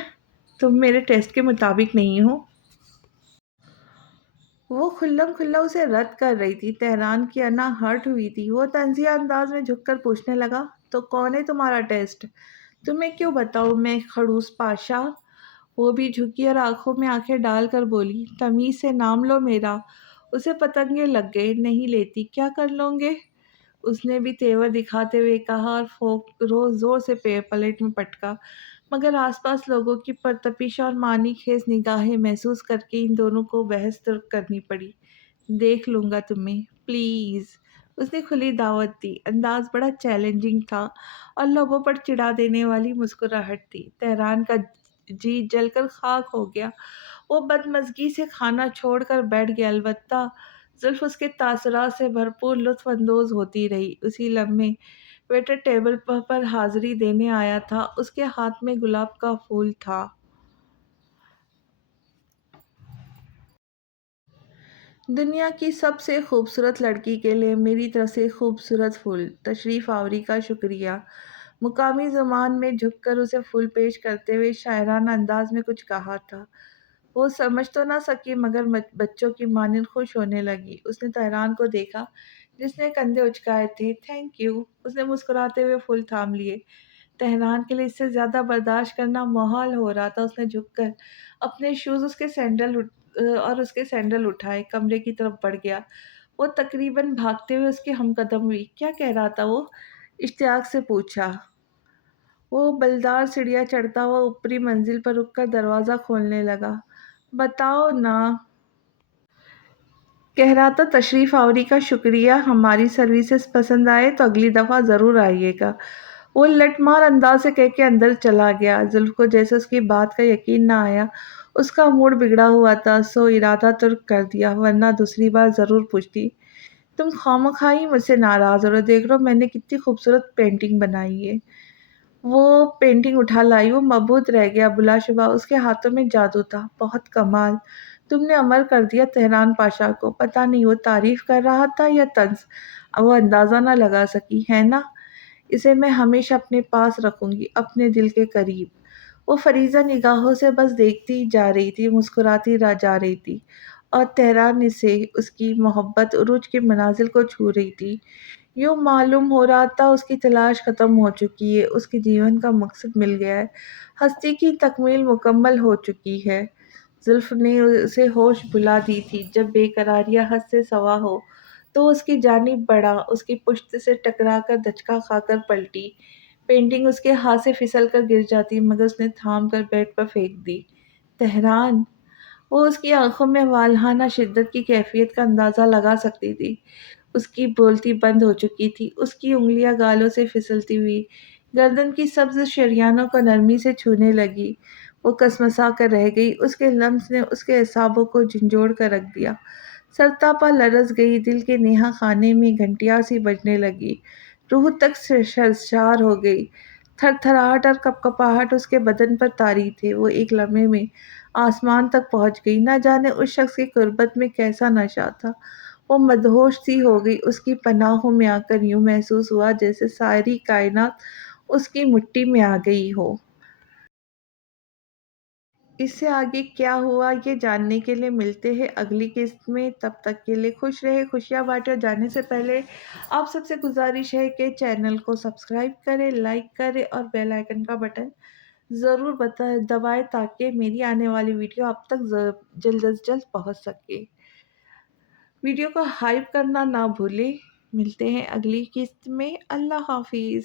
تم میرے ٹیسٹ کے مطابق نہیں ہو۔ وہ کھلم کھلا اسے رد کر رہی تھی۔ تہران کی انا ہرٹ ہوئی تھی۔ وہ طنزیہ انداز میں جھک کر پوچھنے لگا، تو کون ہے تمہارا ٹیسٹ؟ تمہیں کیوں بتاؤں میں خڑوس پاشا؟ وہ بھی جھکی اور آنکھوں میں آنکھیں ڈال کر بولی، تمیز سے نام لو میرا۔ اسے پتنگے لگ گئے۔ نہیں لیتی، کیا کر لوں گے؟ اس نے بھی تیور دکھاتے ہوئے کہا اور فوک زور سے پلیٹ میں پٹکا، مگر آس پاس لوگوں کی پرتپش اور معنی خیز نگاہیں محسوس کر کے ان دونوں کو بحث ترک کرنی پڑی۔ دیکھ لوں گا تمہیں، پلیز، اس نے کھلی دعوت دی۔ انداز بڑا چیلنجنگ تھا اور لبوں پر چڑھا دینے والی مسکراہٹ تھی۔ تہران کا جی جل کر خاک ہو گیا۔ وہ بدمزگی سے کھانا چھوڑ کر بیٹھ گیا، البتہ زلف اس کے تاثرات سے بھرپور لطف اندوز ہوتی رہی۔ اسی لمحے ویٹر ٹیبل پر حاضری دینے آیا تھا۔ اس کے ہاتھ میں گلاب کا پھول تھا۔ دنیا کی سب سے خوبصورت لڑکی کے لیے میری طرف سے خوبصورت پھول۔ تشریف آوری کا شکریہ۔ مقامی زبان میں جھک کر اسے پھول پیش کرتے ہوئے شاعرانہ انداز میں کچھ کہا تھا۔ وہ سمجھ تو نہ سکی مگر بچوں کی مانند خوش ہونے لگی۔ اس نے تہران کو دیکھا جس نے کندھے اچکائے تھے۔ تھینک یو، اس نے مسکراتے ہوئے پھول تھام لیے۔ تہران کے لیے اس سے زیادہ برداشت کرنا محال ہو رہا تھا۔ اس نے جھک کر اپنے شوز اس کے سینڈل اٹھائے، کمرے کی طرف بڑھ گیا۔ وہ تقریباً بھاگتے ہوئے اس کے ہم قدم ہوئی۔ کیا کہہ رہا تھا وہ؟ اشتیاق سے پوچھا۔ وہ بلدار سیڑھیاں چڑھتا ہوا اوپری منزل پر رک کر دروازہ کھولنے لگا۔ بتاؤ نا۔ کہہ رہا تھا تشریف آوری کا شکریہ، ہماری سروسز پسند آئے تو اگلی دفعہ ضرور آئیے گا۔ وہ لٹ مار انداز سے کہہ کے اندر چلا گیا۔ زلف کو جیسے اس کی بات کا یقین نہ آیا۔ اس کا موڈ بگڑا ہوا تھا، سو ارادہ ترک کر دیا، ورنہ دوسری بار ضرور پوچھتی۔ تم خوامخواہ ہی مجھ سے ناراض ہو رہے ہو، دیکھ لو میں نے کتنی خوبصورت پینٹنگ بنائی ہے۔ وہ پینٹنگ اٹھا لائی۔ وہ مبہوت رہ گیا، بلا شبہ اس کے ہاتھوں میں جادو تھا۔ بہت کمال، تم نے امر کر دیا تہران پاشا کو۔ پتہ نہیں وہ تعریف کر رہا تھا یا طنز، وہ اندازہ نہ لگا سکی، ہے نا؟ اسے میں ہمیشہ اپنے پاس رکھوں گی، اپنے دل کے قریب۔ وہ فریضہ نگاہوں سے بس دیکھتی جا رہی تھی، مسکراتی جا رہی تھی، اور تہران سے اس کی محبت عروج کے منازل کو چھو رہی تھی۔ یوں معلوم ہو رہا تھا اس کی تلاش ختم ہو چکی ہے، اس کے جیون کا مقصد مل گیا ہے، ہستی کی تکمیل مکمل ہو چکی ہے۔ زلف نے اسے ہوش بھلا دی تھی۔ جب بے قراریاں حد سے سوا ہو تو اس کی جانب بڑھا، اس کی پشت سے ٹکرا کر دھچکا کھا کر پلٹی، پینٹنگ اس کے ہاتھ سے پھسل کر گر جاتی مگر اس نے تھام کر بیڈ پر پھینک دی۔ تہران! وہ اس کی آنکھوں میں والہانہ شدت کی کیفیت کا اندازہ لگا سکتی تھی۔ اس کی بولتی بند ہو چکی تھی، اس کی انگلیاں گالوں سے پھسلتی ہوئی گردن کی سبز شریانوں کو نرمی سے چھونے لگی۔ وہ کسمسا کر رہ گئی، اس کے لمس نے اس کے اعصابوں کو جھنجھوڑ کر رکھ دیا۔ سرتاپا لرز گئی، دل کے نیہا خانے میں گھنٹیاں سی بجنے لگی، روح تک سرشار ہو گئی۔ تھر تھراہٹ اور کپکپاہٹ اس کے بدن پر طاری تھے۔ وہ ایک لمحے میں آسمان تک پہنچ گئی۔ نہ جانے اس شخص کی قربت میں کیسا نشہ تھا۔ وہ مدہوش سی ہو گئی، اس کی پناہوں میں آ کر یوں محسوس ہوا جیسے ساری کائنات اس کی مٹھی میں آ گئی ہو۔ اس سے آگے کیا ہوا یہ جاننے کے لیے ملتے ہیں اگلی قسط میں۔ تب تک کے لیے خوش رہے، خوشیاں بانٹے، اور جانے سے پہلے آپ سب سے گزارش ہے کہ چینل کو سبسکرائب کریں، لائک کریں اور بیل آئیکن کا بٹن ضرور دبائیں تاکہ میری آنے والی ویڈیو آپ تک جلد از جلد پہنچ سکے۔ ویڈیو کو ہائپ کرنا نہ بھولیں۔ ملتے ہیں اگلی قسط میں۔ اللہ حافظ۔